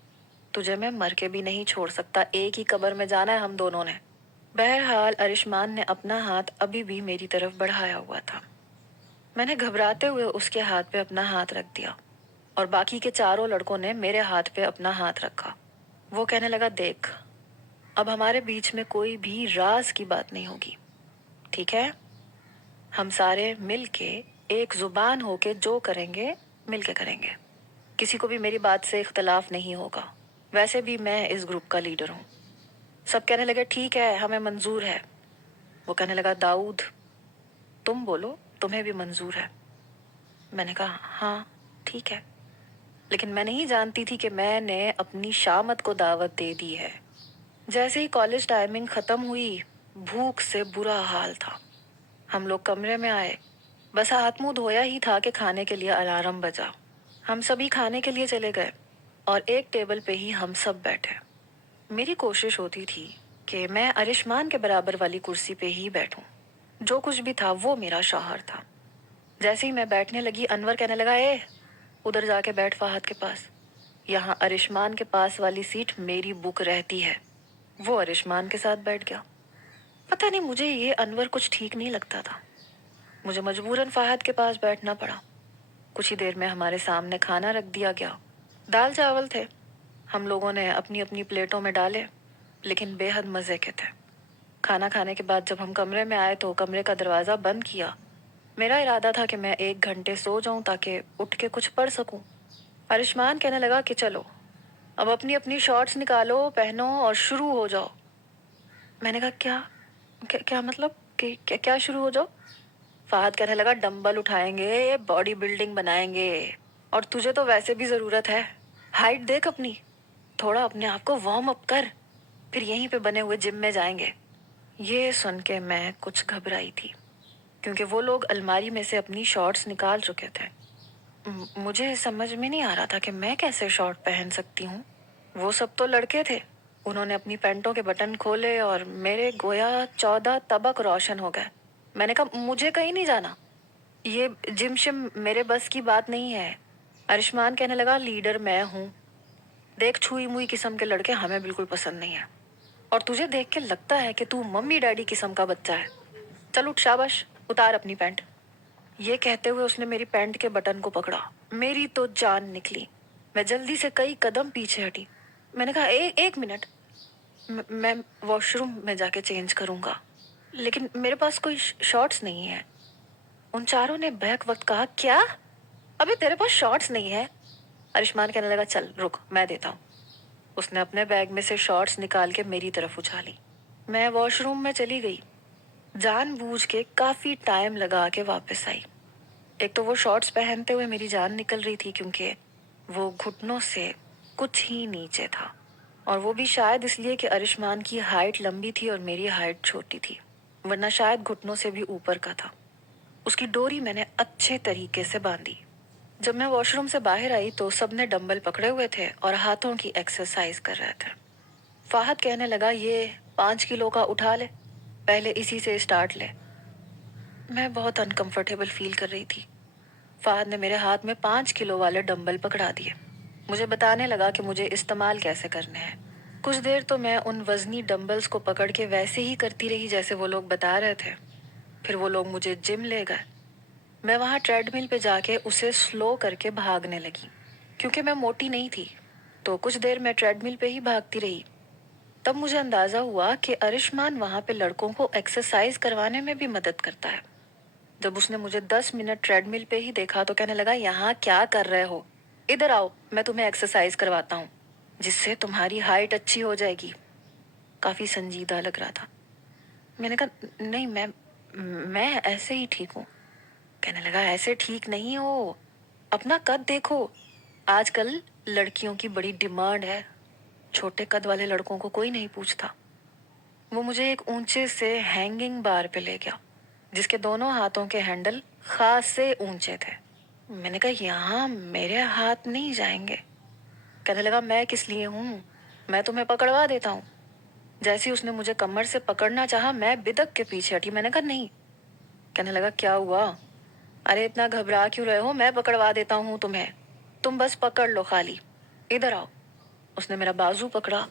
तुझे मैं मर के भी नहीं छोड़ सकता। एक ही कब्र में जाना है हम दोनों ने। बहरहाल अरिशमान ने अपना हाथ अभी भी मेरी तरफ बढ़ाया हुआ था। मैंने घबराते हुए उसके हाथ पे अपना हाथ रख दिया और बाकी के चारों लड़कों ने मेरे हाथ पे अपना हाथ रखा। वो कहने लगा, देख, अब हमारे बीच में कोई भी राज की बात नहीं होगी, ठीक है? हम सारे मिलके एक जुबान होके जो करेंगे मिलके करेंगे। किसी को भी मेरी बात से इख्तलाफ नहीं होगा। वैसे भी मैं इस ग्रुप का लीडर हूँ। सब कहने लगे, ठीक है, हमें मंजूर है। वो कहने लगा, दाऊद तुम बोलो, तुम्हें भी मंजूर है? मैंने कहा, हाँ ठीक है। लेकिन मैं नहीं जानती थी कि मैंने अपनी शामत को दावत दे दी है। जैसे ही कॉलेज टाइमिंग खत्म हुई, भूख से बुरा हाल था। हम लोग कमरे में आए। बस हाथ मुंह धोया ही था कि खाने के लिए अलार्म बजा। हम सभी खाने के लिए चले गए और एक टेबल पे ही हम सब बैठे। मेरी कोशिश होती थी कि मैं अरिशमान के बराबर वाली कुर्सी पे ही बैठूं। जो कुछ भी था वो मेरा शौहर था। जैसे ही मैं बैठने लगी, अनवर कहने लगा, ए उधर जाके बैठ फहद के पास। यहाँ अरिशमान के पास वाली सीट मेरी बुक रहती है। वो अरिशमान के साथ बैठ गया। पता नहीं, मुझे ये अनवर कुछ ठीक नहीं लगता था। मुझे मजबूरन फहद के पास बैठना पड़ा। कुछ ही देर में हमारे सामने खाना रख दिया गया। दाल चावल थे। हम लोगों ने अपनी अपनी प्लेटों में डाले, लेकिन बेहद मजे के थे। खाना खाने के बाद जब हम कमरे में आए तो कमरे का दरवाजा बंद किया। मेरा इरादा था कि मैं 1 घंटे सो जाऊं ताकि उठ के कुछ पढ़ सकूं। अरिशमान कहने लगा कि चलो अब अपनी अपनी शॉर्ट्स निकालो, पहनो और शुरू हो जाओ। मैंने कहा क्या क्या, क्या मतलब कि क्या शुरू हो जाओ? फहद कहने लगा, डंबल उठाएंगे, बॉडी बिल्डिंग बनाएंगे, और तुझे तो वैसे भी जरूरत है। हाइट देख अपनी, थोड़ा अपने आप को वार्म अप कर, फिर यहीं पे बने हुए जिम में जाएंगे। ये सुन के मैं कुछ घबराई थी, क्योंकि वो लोग अलमारी में से अपनी शॉर्ट्स निकाल चुके थे। मुझे समझ में नहीं आ रहा था कि मैं कैसे शॉर्ट पहन सकती हूँ। वो सब तो लड़के थे। उन्होंने अपनी पैंटों के बटन खोले और मेरे गोया 14 तबक रोशन हो गए। मैंने कहा, मुझे कहीं नहीं जाना, ये जिम शिम मेरे बस की बात नहीं है। अरिशमान कहने लगा, लीडर मैं हूँ। देख, छुई मुई किस्म के लड़के हमें बिल्कुल पसंद नहीं है, और तुझे देख के लगता है कि तू मम्मी डैडी किस्म का बच्चा है। चल उठ, शाबाश, उतार अपनी पैंट। ये कहते हुए उसने मेरी पैंट के बटन को पकड़ा। मेरी तो जान निकली। मैं जल्दी से कई कदम पीछे हटी। मैंने कहा, एक मिनट, मैं वॉशरूम में जाके चेंज करूंगा, लेकिन मेरे पास कोई शॉर्ट्स नहीं है। उन चारों ने बैक वक्त कहा, क्या? अबे तेरे पास शॉर्ट्स नहीं है? अरिशमान कहने लगा, चल रुक, मैं देता हूँ। उसने अपने बैग में से शॉर्ट्स निकाल के मेरी तरफ उछाली। मैं वॉशरूम में चली गई। जानबूझ के काफी टाइम लगा के वापस आई। एक तो वो शॉर्ट्स पहनते हुए मेरी जान निकल रही थी, क्योंकि वो घुटनों से कुछ ही नीचे था, और वो भी शायद इसलिए कि अरिशमान की हाइट लंबी थी और मेरी हाइट छोटी थी, वरना शायद घुटनों से भी ऊपर का था। उसकी डोरी मैंने अच्छे तरीके से बांधी। जब मैं वॉशरूम से बाहर आई तो सबने डंबल पकड़े हुए थे और हाथों की एक्सरसाइज कर रहे थे। फाहद कहने लगा, ये 5 किलो का उठा ले, पहले इसी से स्टार्ट ले। मैं बहुत अनकंफर्टेबल फील कर रही थी। फाहद ने मेरे हाथ में 5 किलो वाले डंबल पकड़ा दिए। मुझे बताने लगा कि मुझे इस्तेमाल कैसे करने हैं। कुछ देर तो मैं उन वजनी डंबल्स को पकड़ के वैसे ही करती रही जैसे वो लोग बता रहे थे। फिर वो लोग मुझे जिम ले गए। मैं वहां ट्रेडमिल पे जाके उसे स्लो करके भागने लगी। क्योंकि मैं मोटी नहीं थी तो कुछ देर मैं ट्रेडमिल पे ही भागती रही। तब मुझे अंदाजा हुआ कि अरिशमान वहां पे लड़कों को एक्सरसाइज करवाने में भी मदद करता है। जब उसने मुझे 10 मिनट ट्रेडमिल पे ही देखा तो कहने लगा, यहाँ क्या कर रहे हो? इधर आओ, मैं तुम्हें एक्सरसाइज करवाता हूँ, जिससे तुम्हारी हाइट अच्छी हो जाएगी। काफी संजीदा लग रहा था। मैंने कहा, नहीं, मैं ऐसे ही ठीक हूँ। कहने लगा, ऐसे ठीक नहीं हो, अपना कद देखो। आजकल लड़कियों की बड़ी डिमांड है, छोटे कद वाले लड़कों को कोई नहीं पूछता। वो मुझे एक ऊंचे से हैंगिंग बार पे ले गया, जिसके दोनों हाथों के हैंडल खास से ऊंचे थे। मैंने कहा, यहाँ मेरे हाथ नहीं जाएंगे। कहने लगा, मैं किस लिए हूँ, मैं तुम्हें पकड़वा देता हूँ। जैसे ही उसने मुझे कमर से पकड़ना चाहा, मैं बिदक के पीछे हटी। मैंने कहा, नहीं। कहने लगा, क्या हुआ? अरे इतना घबरा क्यों रहे हो, मैं पकड़वा देता हूँ तुम्हें, तुम बस पकड़ लो खाली, इधर आओ। उसने मेरा बाजू पकड़ा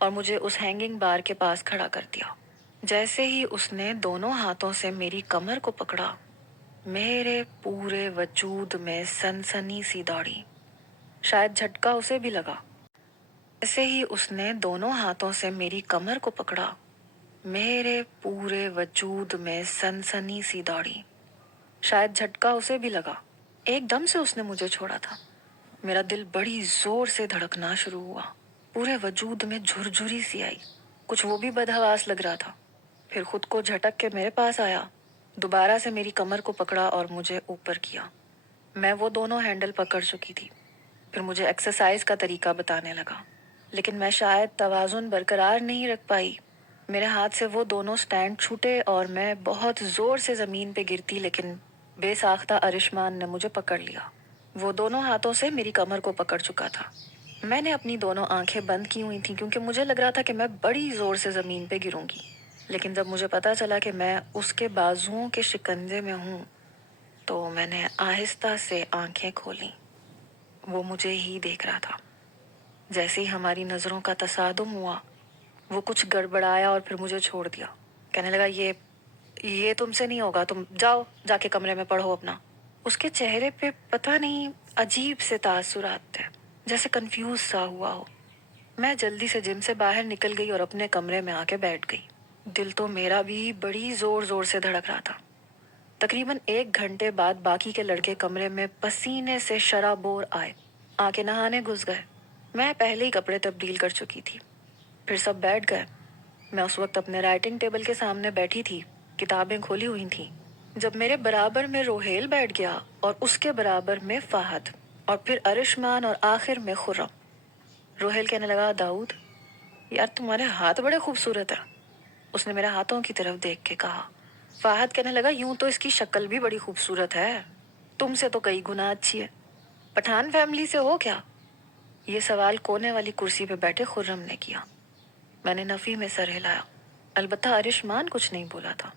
और मुझे उस हैंगिंग बार के पास खड़ा कर दिया। जैसे ही उसने दोनों हाथों से मेरी कमर को पकड़ा, मेरे पूरे वजूद में सनसनी सी दौड़ी। शायद झटका उसे भी लगा। जैसे ही उसने दोनों हाथों से मेरी कमर को पकड़ा, मेरे पूरे वजूद में सनसनी सी दौड़ी। शायद झटका उसे भी लगा। एकदम से उसने मुझे छोड़ा था। मेरा दिल बड़ी जोर से धड़कना शुरू हुआ। पूरे वजूद में झुरझुरी सी आई। कुछ वो भी बदहवास लग रहा था। फिर खुद को झटक के मेरे पास आया, दोबारा से मेरी कमर को पकड़ा और मुझे ऊपर किया। मैं वो दोनों हैंडल पकड़ चुकी थी। फिर मुझे एक्सरसाइज का तरीका बताने लगा, लेकिन मैं शायद तवाजुन बरकरार नहीं रख पाई। मेरे हाथ से वो दोनों स्टैंड छूटे और मैं बहुत जोर से जमीन पे गिरती, लेकिन بے ساختہ ارشمان نے مجھے پکڑ لیا۔ وہ دونوں ہاتھوں سے میری کمر کو پکڑ چکا تھا۔ میں نے اپنی دونوں آنکھیں بند کی ہوئی تھیں کیونکہ مجھے لگ رہا تھا کہ میں بڑی زور سے زمین پہ گروں گی، لیکن جب مجھے پتا چلا کہ میں اس کے بازوؤں کے شکنجے میں ہوں تو میں نے آہستہ سے آنکھیں کھولیں۔ وہ مجھے ہی دیکھ رہا تھا۔ جیسے ہی ہماری نظروں کا تصادم ہوا، وہ کچھ گڑبڑایا اور پھر مجھے چھوڑ دیا۔ کہنے لگا یہ تم سے نہیں ہوگا، تم جاؤ جا کے کمرے میں پڑھو اپنا۔ اس کے چہرے پہ پتہ نہیں عجیب سے تاثرات تھے، جیسے کنفیوز سا ہوا ہو۔ میں جلدی سے جم سے باہر نکل گئی اور اپنے کمرے میں آ کے بیٹھ گئی۔ دل تو میرا بھی بڑی زور زور سے دھڑک رہا تھا۔ تقریباً 1 گھنٹے بعد باقی کے لڑکے کمرے میں پسینے سے شرابور آئے، آ کے نہانے گھس گئے۔ میں پہلے ہی کپڑے تبدیل کر چکی تھی۔ پھر سب بیٹھ گئے۔ میں اس وقت اپنے رائٹنگ ٹیبل کے سامنے بیٹھی تھی، کتابیں کھولی ہوئی تھیں، جب میرے برابر میں روہیل بیٹھ گیا اور اس کے برابر میں فہد اور پھر ارشمان اور آخر میں خرم۔ روہیل کہنے لگا، داؤد یار تمہارے ہاتھ بڑے خوبصورت ہیں۔ اس نے میرے ہاتھوں کی طرف دیکھ کے کہا۔ فہد کہنے لگا، یوں تو اس کی شکل بھی بڑی خوبصورت ہے، تم سے تو کئی گنا اچھی ہے۔ پٹھان فیملی سے ہو کیا؟ یہ سوال کونے والی کرسی پہ بیٹھے خرم نے کیا۔ میں نے نفی میں سر ہلایا۔ البتہ ارشمان کچھ نہیں بولا تھا۔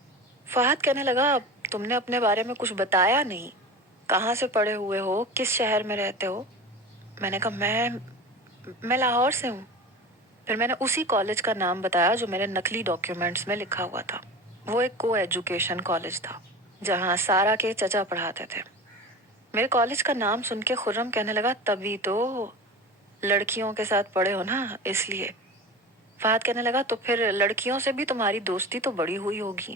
فہد کہنے لگا، تم نے اپنے بارے میں کچھ بتایا نہیں، کہاں سے پڑھے ہوئے ہو، کس شہر میں رہتے ہو؟ میں نے کہا، میں لاہور سے ہوں۔ پھر میں نے اسی کالج کا نام بتایا جو میرے نقلی ڈاکیومنٹس میں لکھا ہوا تھا۔ وہ ایک کو ایجوکیشن کالج تھا جہاں سارا کے چچا پڑھاتے تھے۔ میرے کالج کا نام سن کے خرم کہنے لگا، تبھی تو لڑکیوں کے ساتھ پڑھے ہو نا، اس لیے۔ فہد کہنے لگا، تو پھر لڑکیوں سے بھی تمہاری دوستی تو بڑی ہوئی ہوگی؟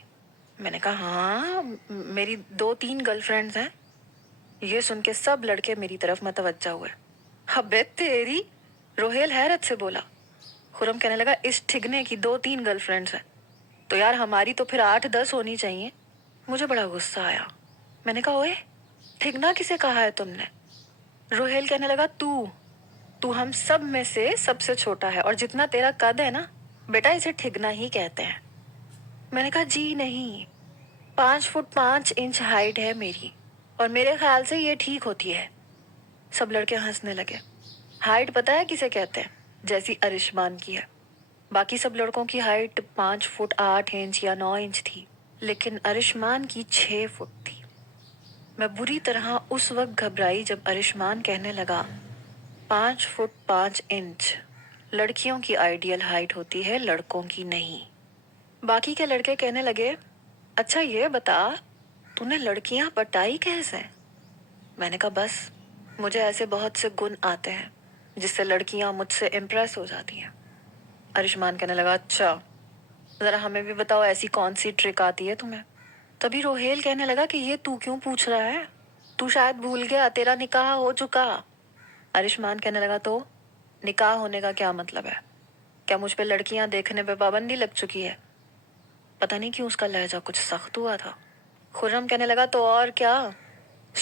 میں نے کہا، ہاں میری 2-3 گرل فرینڈز ہیں۔ یہ سن کے سب لڑکے میری طرف متوجہ ہوئے۔ ابے تیری، روہیل حیرت سے بولا۔ خرم کہنے لگا، اس ٹھگنے کی 2-3 گرل فرینڈز ہیں تو یار ہماری تو پھر 8-10 ہونی چاہیے۔ مجھے بڑا غصہ آیا۔ میں نے کہا، اوئے ٹھگنا کسے کہا ہے تم نے؟ روہیل کہنے لگا، تو ہم سب میں سے سب سے چھوٹا ہے اور جتنا تیرا قد ہے نا بیٹا، اسے ٹھگنا ہی کہتے ہیں۔ میں نے کہا، جی نہیں، 5 فٹ 5 انچ ہائٹ ہے میری اور میرے خیال سے یہ ٹھیک ہوتی ہے۔ سب لڑکے ہنسنے لگے۔ ہائٹ پتہ ہے کسے کہتے ہیں؟ جیسی ارشمان کی ہے۔ باقی سب لڑکوں کی ہائٹ 5 فٹ 8 انچ یا 9 انچ تھی، لیکن ارشمان کی 6 فٹ تھی۔ میں بری طرح اس وقت گھبرائی جب ارشمان کہنے لگا، 5 فٹ 5 انچ لڑکیوں کی آئیڈیل ہائٹ ہوتی ہے، لڑکوں کی نہیں۔ باقی کے لڑکے کہنے لگے، اچھا یہ بتا تو نے لڑکیاں پٹائی کیسے؟ میں نے کہا، بس مجھے ایسے بہت سے گن آتے ہیں جس سے لڑکیاں مجھ سے امپریس ہو جاتی ہیں۔ ارشمان کہنے لگا، اچھا ذرا ہمیں بھی بتاؤ ایسی کون سی ٹرک آتی ہے تمہیں؟ تبھی روہیل کہنے لگا کہ یہ تو کیوں پوچھ رہا ہے؟ تو شاید بھول گیا تیرا نکاح ہو چکا۔ ارشمان کہنے لگا، تو نکاح ہونے کا کیا مطلب ہے؟ کیا مجھ پہ لڑکیاں دیکھنے پہ پابندی لگ چکی ہے؟ پتہ نہیں کیوں اس کا لہجہ کچھ سخت ہوا تھا۔ خرم کہنے لگا، تو اور کیا؟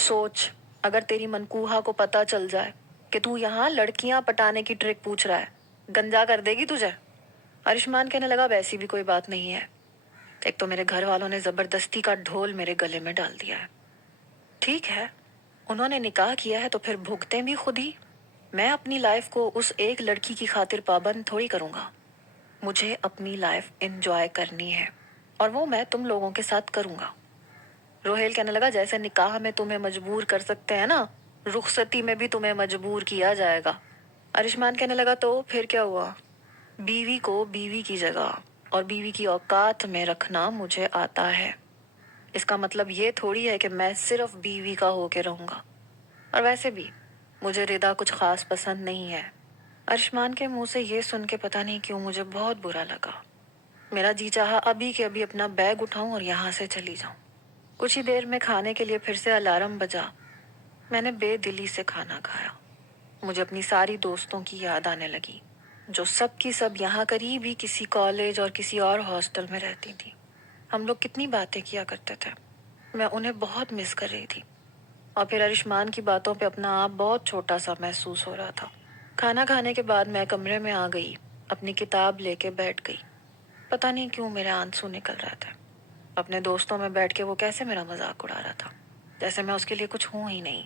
سوچ اگر تیری منکوہا کو پتہ چل جائے کہ تو یہاں لڑکیاں پٹانے کی ٹرک پوچھ رہا ہے، گنجا کر دے گی تجھے۔ ارشمان کہنے لگا، ویسی بھی کوئی بات نہیں ہے، ایک تو میرے گھر والوں نے زبردستی کا ڈھول میرے گلے میں ڈال دیا ہے۔ ٹھیک ہے، انہوں نے نکاح کیا ہے تو پھر بھگتیں بھی خود ہی۔ میں اپنی لائف کو اس ایک لڑکی کی خاطر پابند تھوڑی کروں گا۔ مجھے اپنی لائف انجوائے کرنی ہے اور وہ میں تم لوگوں کے ساتھ کروں گا۔ روہیل کہنے لگا، جیسے نکاح میں تمہیں مجبور کر سکتے ہیں نا، رخصتی میں بھی تمہیں مجبور کیا جائے گا۔ ارشمان کہنے لگا، تو پھر کیا ہوا؟ بیوی کو بیوی کی جگہ اور بیوی کی اوقات میں رکھنا مجھے آتا ہے۔ اس کا مطلب یہ تھوڑی ہے کہ میں صرف بیوی کا ہو کے رہوں گا۔ اور ویسے بھی مجھے ردا کچھ خاص پسند نہیں ہے۔ ارشمان کے منہ سے یہ سن کے پتہ نہیں کیوں مجھے بہت برا لگا۔ میرا جی چاہا ابھی کے ابھی اپنا بیگ اٹھاؤں اور یہاں سے چلی جاؤں۔ کچھ ہی دیر میں کھانے کے لیے پھر سے الارم بجا۔ میں نے بے دلی سے کھانا کھایا۔ مجھے اپنی ساری دوستوں کی یاد آنے لگی جو سب کی سب یہاں قریب ہی کسی کالج اور کسی اور ہاسٹل میں رہتی تھی۔ ہم لوگ کتنی باتیں کیا کرتے تھے، میں انہیں بہت مس کر رہی تھی۔ اور پھر ارشمان کی باتوں پہ اپنا آپ بہت چھوٹا سا محسوس ہو رہا تھا۔ کھانا کھانے کے بعد میں کمرے میں آ گئی، اپنی کتاب لے کے بیٹھ گئی۔ پتہ نہیں کیوں میرے آنسو نکل رہے تھے۔ اپنے دوستوں میں بیٹھ کے وہ کیسے میرا مذاق اڑا رہا تھا۔ जैसे मैं उसके लिए कुछ हूं ही नहीं।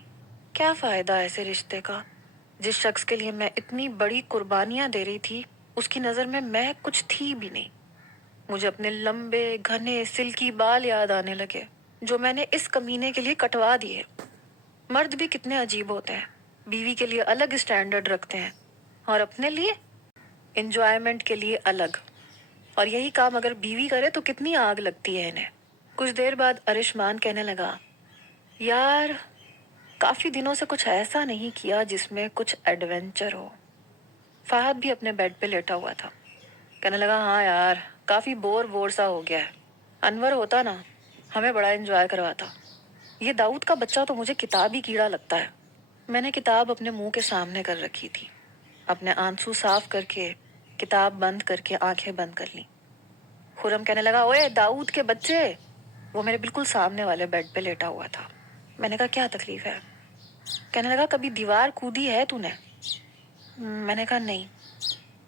क्या फायदा ऐसे रिश्ते का? जिस शख्स के लिए मैं इतनी बड़ी कुर्बानियां दे रही थी, उसकी नजर में मैं कुछ थी भी नहीं। मुझे अपने लंबे घने सिल्की बाल याद आने लगे, जो मैंने इस कमीने के लिए कटवा दिए। मर्द भी कितने अजीब होते हैं, बीवी के लिए अलग स्टैंडर्ड रखते हैं और अपने लिए एंजॉयमेंट के लिए अलग। और यही काम अगर बीवी करे तो कितनी आग लगती है इन्हें। कुछ देर बाद अरिशमान कहने लगा, यार काफी दिनों से कुछ ऐसा नहीं किया जिसमें कुछ एडवेंचर हो। फहद भी अपने बेड पे लेटा हुआ था। कहने लगा, हाँ यार, काफी बोर बोर सा हो गया है। अनवर होता ना, हमें बड़ा एंजॉय करवाता। ये दाऊद का बच्चा तो मुझे किताबी कीड़ा लगता है। मैंने किताब अपने मुंह के सामने कर रखी थी। अपने आंसू साफ करके किताब बंद करके आंखें बंद कर ली। खुरम कहने लगा, ओए दाऊद के बच्चे। वो मेरे बिल्कुल सामने वाले बेड पे लेटा हुआ था। मैंने कहा, क्या तकलीफ है? कहने लगा, कभी दीवार कूदी है तूने? मैंने कहा, नहीं।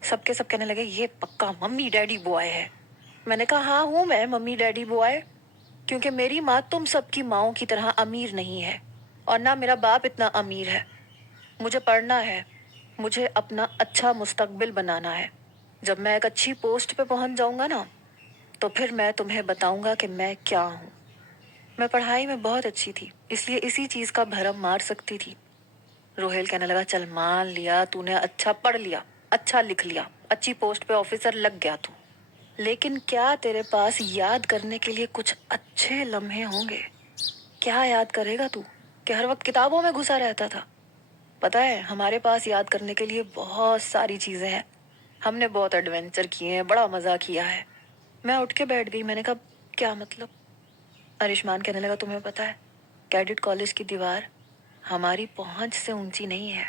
सबके सब कहने लगे, ये पक्का मम्मी डैडी बॉय है। मैंने कहा, हाँ हूं मैं मम्मी डैडी बॉय, क्योंकि मेरी माँ तुम सबकी माओं की तरह अमीर नहीं है और ना मेरा बाप इतना अमीर है। मुझे पढ़ना है, मुझे अपना अच्छा मुस्तकबिल बनाना है। जब मैं एक अच्छी पोस्ट पे पहुंच जाऊंगा ना, तो फिर मैं तुम्हें बताऊंगा कि मैं क्या हूँ। मैं पढ़ाई में बहुत अच्छी थी, इसलिए इसी चीज का भरम मार सकती थी। रोहेल कहने लगा, चल मान लिया तूने अच्छा पढ़ लिया, अच्छा लिख लिया, अच्छी पोस्ट पे ऑफिसर लग गया तू, लेकिन क्या तेरे पास याद करने के लिए कुछ अच्छे लम्हे होंगे? क्या याद करेगा तू कि हर वक्त किताबों में घुसा रहता था? पता है, हमारे पास याद करने के लिए बहुत सारी चीजें हैं। हमने बहुत एडवेंचर किए हैं, बड़ा मजा किया है। मैं उठ के बैठ गई। मैंने कहा, क्या मतलब? अरिशमान कहने लगा, तुम्हें पता है, कैडेट कॉलेज की दीवार हमारी पहुंच से ऊंची नहीं है।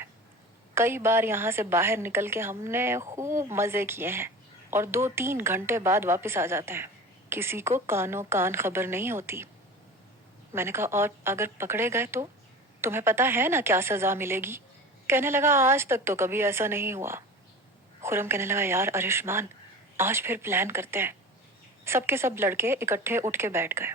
कई बार यहाँ से बाहर निकल के हमने खूब मजे किए हैं और 2-3 घंटे बाद वापस आ जाते हैं। किसी को कानों कान खबर नहीं होती। मैंने कहा, और अगर पकड़े गए तो? तुम्हें पता है ना क्या सजा मिलेगी? कहने लगा, आज तक तो कभी ऐसा नहीं हुआ। खुरम कहने लगा, यार अरिशमान, आज फिर प्लान करते हैं। सबके सब लड़के इकट्ठे उठ के बैठ गए।